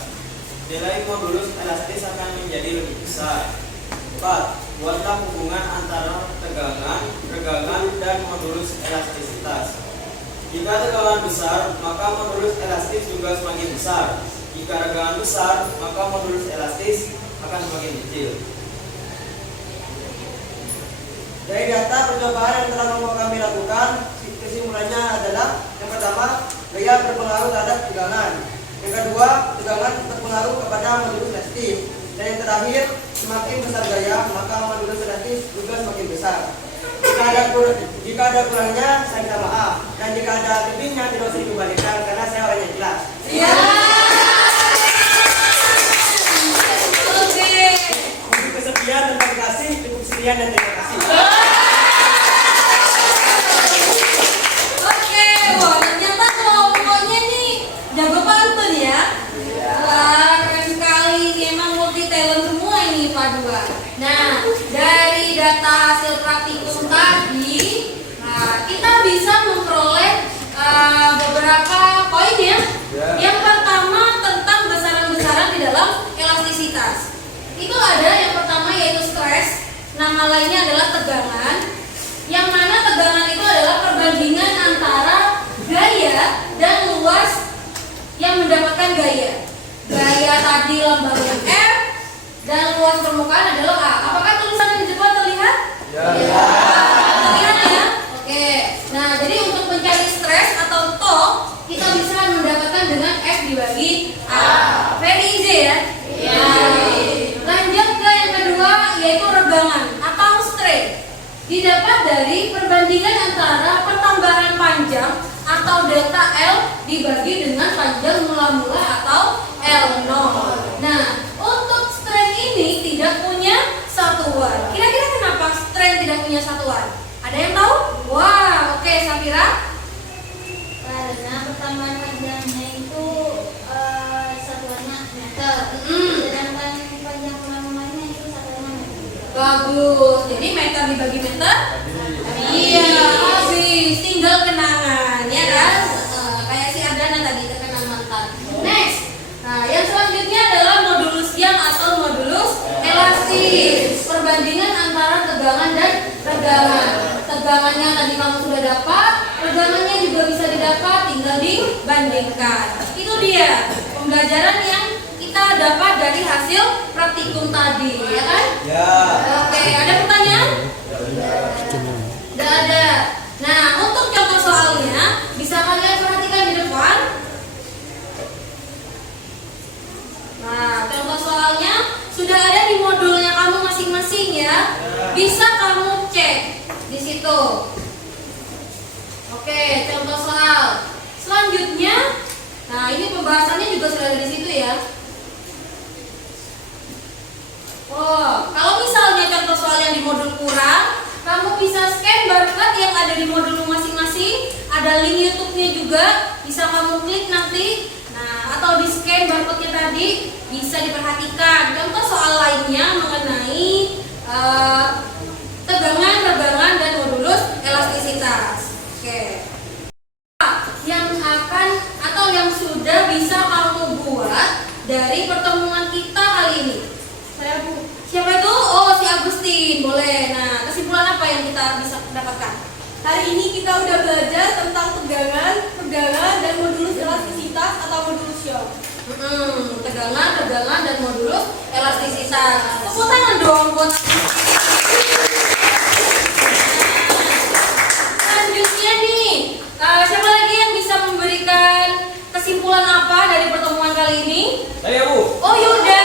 Nilai modulus elastis akan menjadi lebih besar. 4. Buatlah hubungan antara tegangan, regangan, dan modulus elastisitas. Jika tegangan besar, maka modulus elastis juga semakin besar. Jika regangan besar, maka modulus elastis akan semakin kecil. Dari data percobaan yang telah kami lakukan, kesimpulannya adalah yang pertama, gaya berpengaruh terhadap tegangan. Yang kedua, tegangan berpengaruh kepada modulus elastis. Dan yang terakhir, semakin besar gaya, maka modulus elastis juga semakin besar. Jika ada kurangnya, saya minta maaf. Dan jika ada lebihnya, tidak usah dikembalikan karena saya orangnya jelas. Iya. Oke. Untuk kesekian dan terima kasih, cukup sekian dan terima kasih. Oke, wah ternyata kelompoknya nih jago pantun ya. Wah, keren sekali. Emang multi talent semua ini Pak Dua. Nah, dari data hasil praktikum tadi, kita bisa memperoleh beberapa poin ya. Yang pertama tentang besaran-besaran di dalam elastisitas. Itu ada yang pertama yaitu stres. Nama lainnya adalah tegangan. Yang mana tegangan itu adalah perbandingan antara gaya dan luas yang mendapatkan gaya. Gaya tadi lambangnya F dan luas permukaan adalah A. Apakah tulisan di depan terlihat? Ya. Terlihat ya? Oke. Nah, jadi untuk mencari stres atau tork kita bisa mendapatkan dengan F dibagi A. Very easy ya? Iya. Lanjut ke yang kedua yaitu regangan atau strain. Didapat dari perbandingan antara pertambahan panjang atau delta L dibagi dengan panjang mula-mula atau L0. Nah, untuk strain ini tidak punya satuan. Kira-kira kenapa strain tidak punya satuan? Ada yang tahu? Wah, oke, Safira. Karena pertambahan panjangnya itu satuannya meter. Sedangkan panjang mula-mulanya itu satuannya meter. Bagus. Jadi meter dibagi meter? Iya, habis. Tinggal kenangan, ya kan? Kayak si Adana tadi terkenal mantan. Next. Nah, yang selanjutnya adalah modulus yang atau modulus elastis. Perbandingan antara tegangan dan regangan. Tegangannya tadi kamu sudah dapat, regangannya juga bisa didapat, tinggal dibandingkan. Itu dia pembelajaran yang kita dapat dari hasil praktikum tadi, ya kan? Ya. Oke, ada pertanyaan? Tidak ada. Nah, untuk contoh soalnya bisa kalian perhatikan di depan. Nah, contoh soalnya sudah ada di modulnya kamu masing-masing ya. Bisa kamu cek di situ. Oke, contoh soal. Selanjutnya, nah ini pembahasannya juga sudah ada di situ ya. Oh, kalau misalnya contoh soal yang di modul kurang, kamu bisa scan barcode yang ada di modul masing-masing. Ada link YouTube-nya juga, bisa kamu klik nanti. Nah, atau di scan barcode-nya tadi bisa diperhatikan. Contoh soal lainnya mengenai tegangan, regangan, dan modulus elastisitas. Oke. Yang akan atau yang sudah bisa kamu buat dari pertemuan kita kali ini. Saya Bu. Siapa itu? Oh, si Agustin. Boleh. Nah, kesimpulan apa yang kita bisa dapatkan? Hari ini kita udah belajar tentang tegangan, regangan, dan modulus elastisitas atau modulus shock. Tegangan, regangan, dan modulus elastisitas. Tepuk tangan dong buat. Selanjutnya nih, siapa lagi yang bisa memberikan kesimpulan apa dari pertemuan kali ini? Saya Bu. Oh Yuda.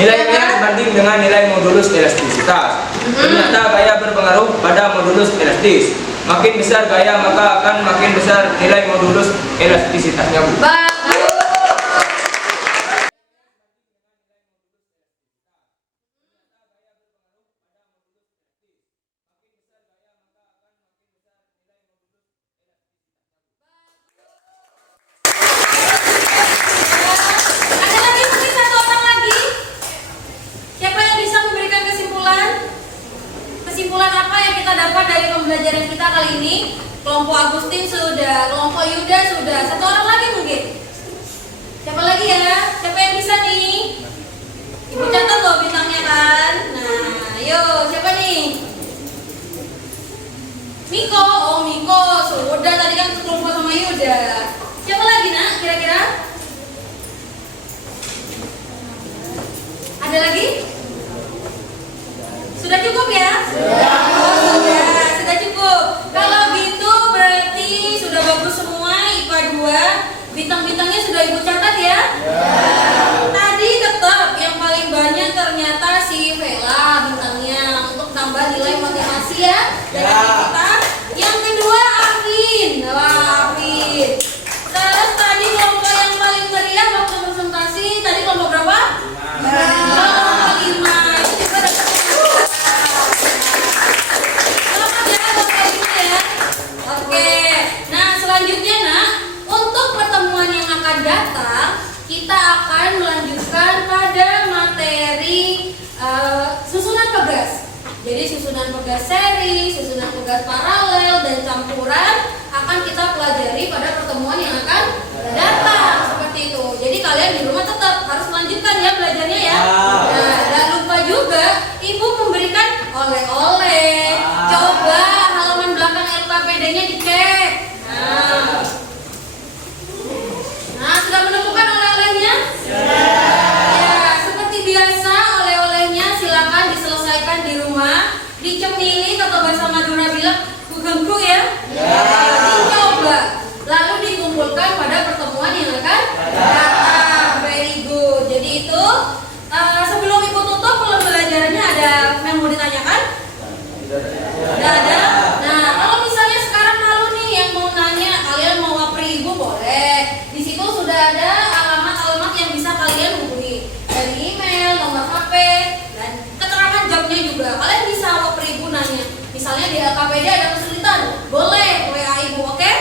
Nilainya sebanding dengan nilai modulus elastisitas. Ternyata gaya berpengaruh pada modulus elastis. Makin besar gaya maka akan makin besar nilai modulus elastisitasnya Bu. Bagus. Ada lagi mungkin satu orang lagi. Siapa yang bisa memberikan kesimpulan? Kesimpulan apa yang kita dapat dari pembelajaran kita kali ini? Kelompok Agustin sudah, kelompok Yuda sudah. Satu orang lagi mungkin. Siapa lagi ya? Siapa yang bisa nih? Ibu catat loh bintangnya kan. Nah, ayo siapa nih? Miko, oh Miko sudah tadi kan kelompok sama Yuda. Siapa lagi nak? Kira-kira? Ada lagi? Sudah cukup ya? Oh, sudah cukup. Kalau gitu berarti sudah bagus semua IPA 2. Bintang-bintangnya sudah Ibu catat ya? Tadi tetap akan melanjutkan pada materi susunan pegas. Jadi susunan pegas seri, susunan pegas paralel, dan campuran akan kita pelajari pada pertemuan yang akan datang, seperti itu. Jadi kalian di rumah tetap harus melanjutkan ya belajarnya ya. Nah, dan lupa juga ibu memberikan oleh-oleh. Coba halaman belakang LKPD-nya dicek. Nah, sudah menemukan oleh-olehnya? Ya, seperti biasa oleh-olehnya silakan diselesaikan di rumah, dicemili atau bahasa Madura bilang gugengku ya. Dicoba, lalu dikumpulkan pada pertemuan yang akan datang. Very good. Jadi itu sebelum ibu tutup pembelajarannya ada yang mau ditanyakan? Tidak ada. Nah, kalau misalnya sekarang malu nih yang mau nanya, kalian mau wapri ibu boleh. Di situ sudah ada alamat-alamat yang bisa kalian hubungi dari email, nomor HP, dan keterangan jawabnya juga. Kalian bisa wapri ibu nanya. Misalnya di LKPD ada kesulitan, boleh WA ibu, oke?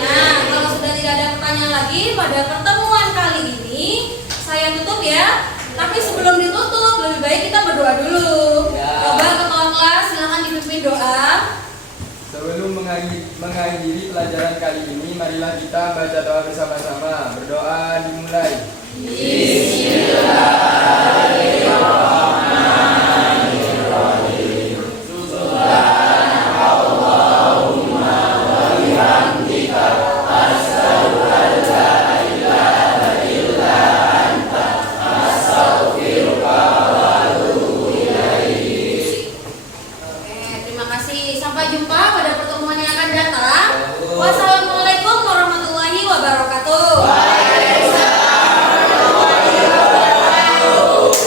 Nah, kalau sudah tidak ada pertanyaan lagi pada pertemuan kali ini, saya tutup ya. Tapi sebelum ditutup, lebih baik kita berdoa dulu. Coba ketua kelas silakan dipimpin doa. Sebelum mengakhiri pelajaran kali ini, marilah kita baca doa bersama-sama. Berdoa dimulai.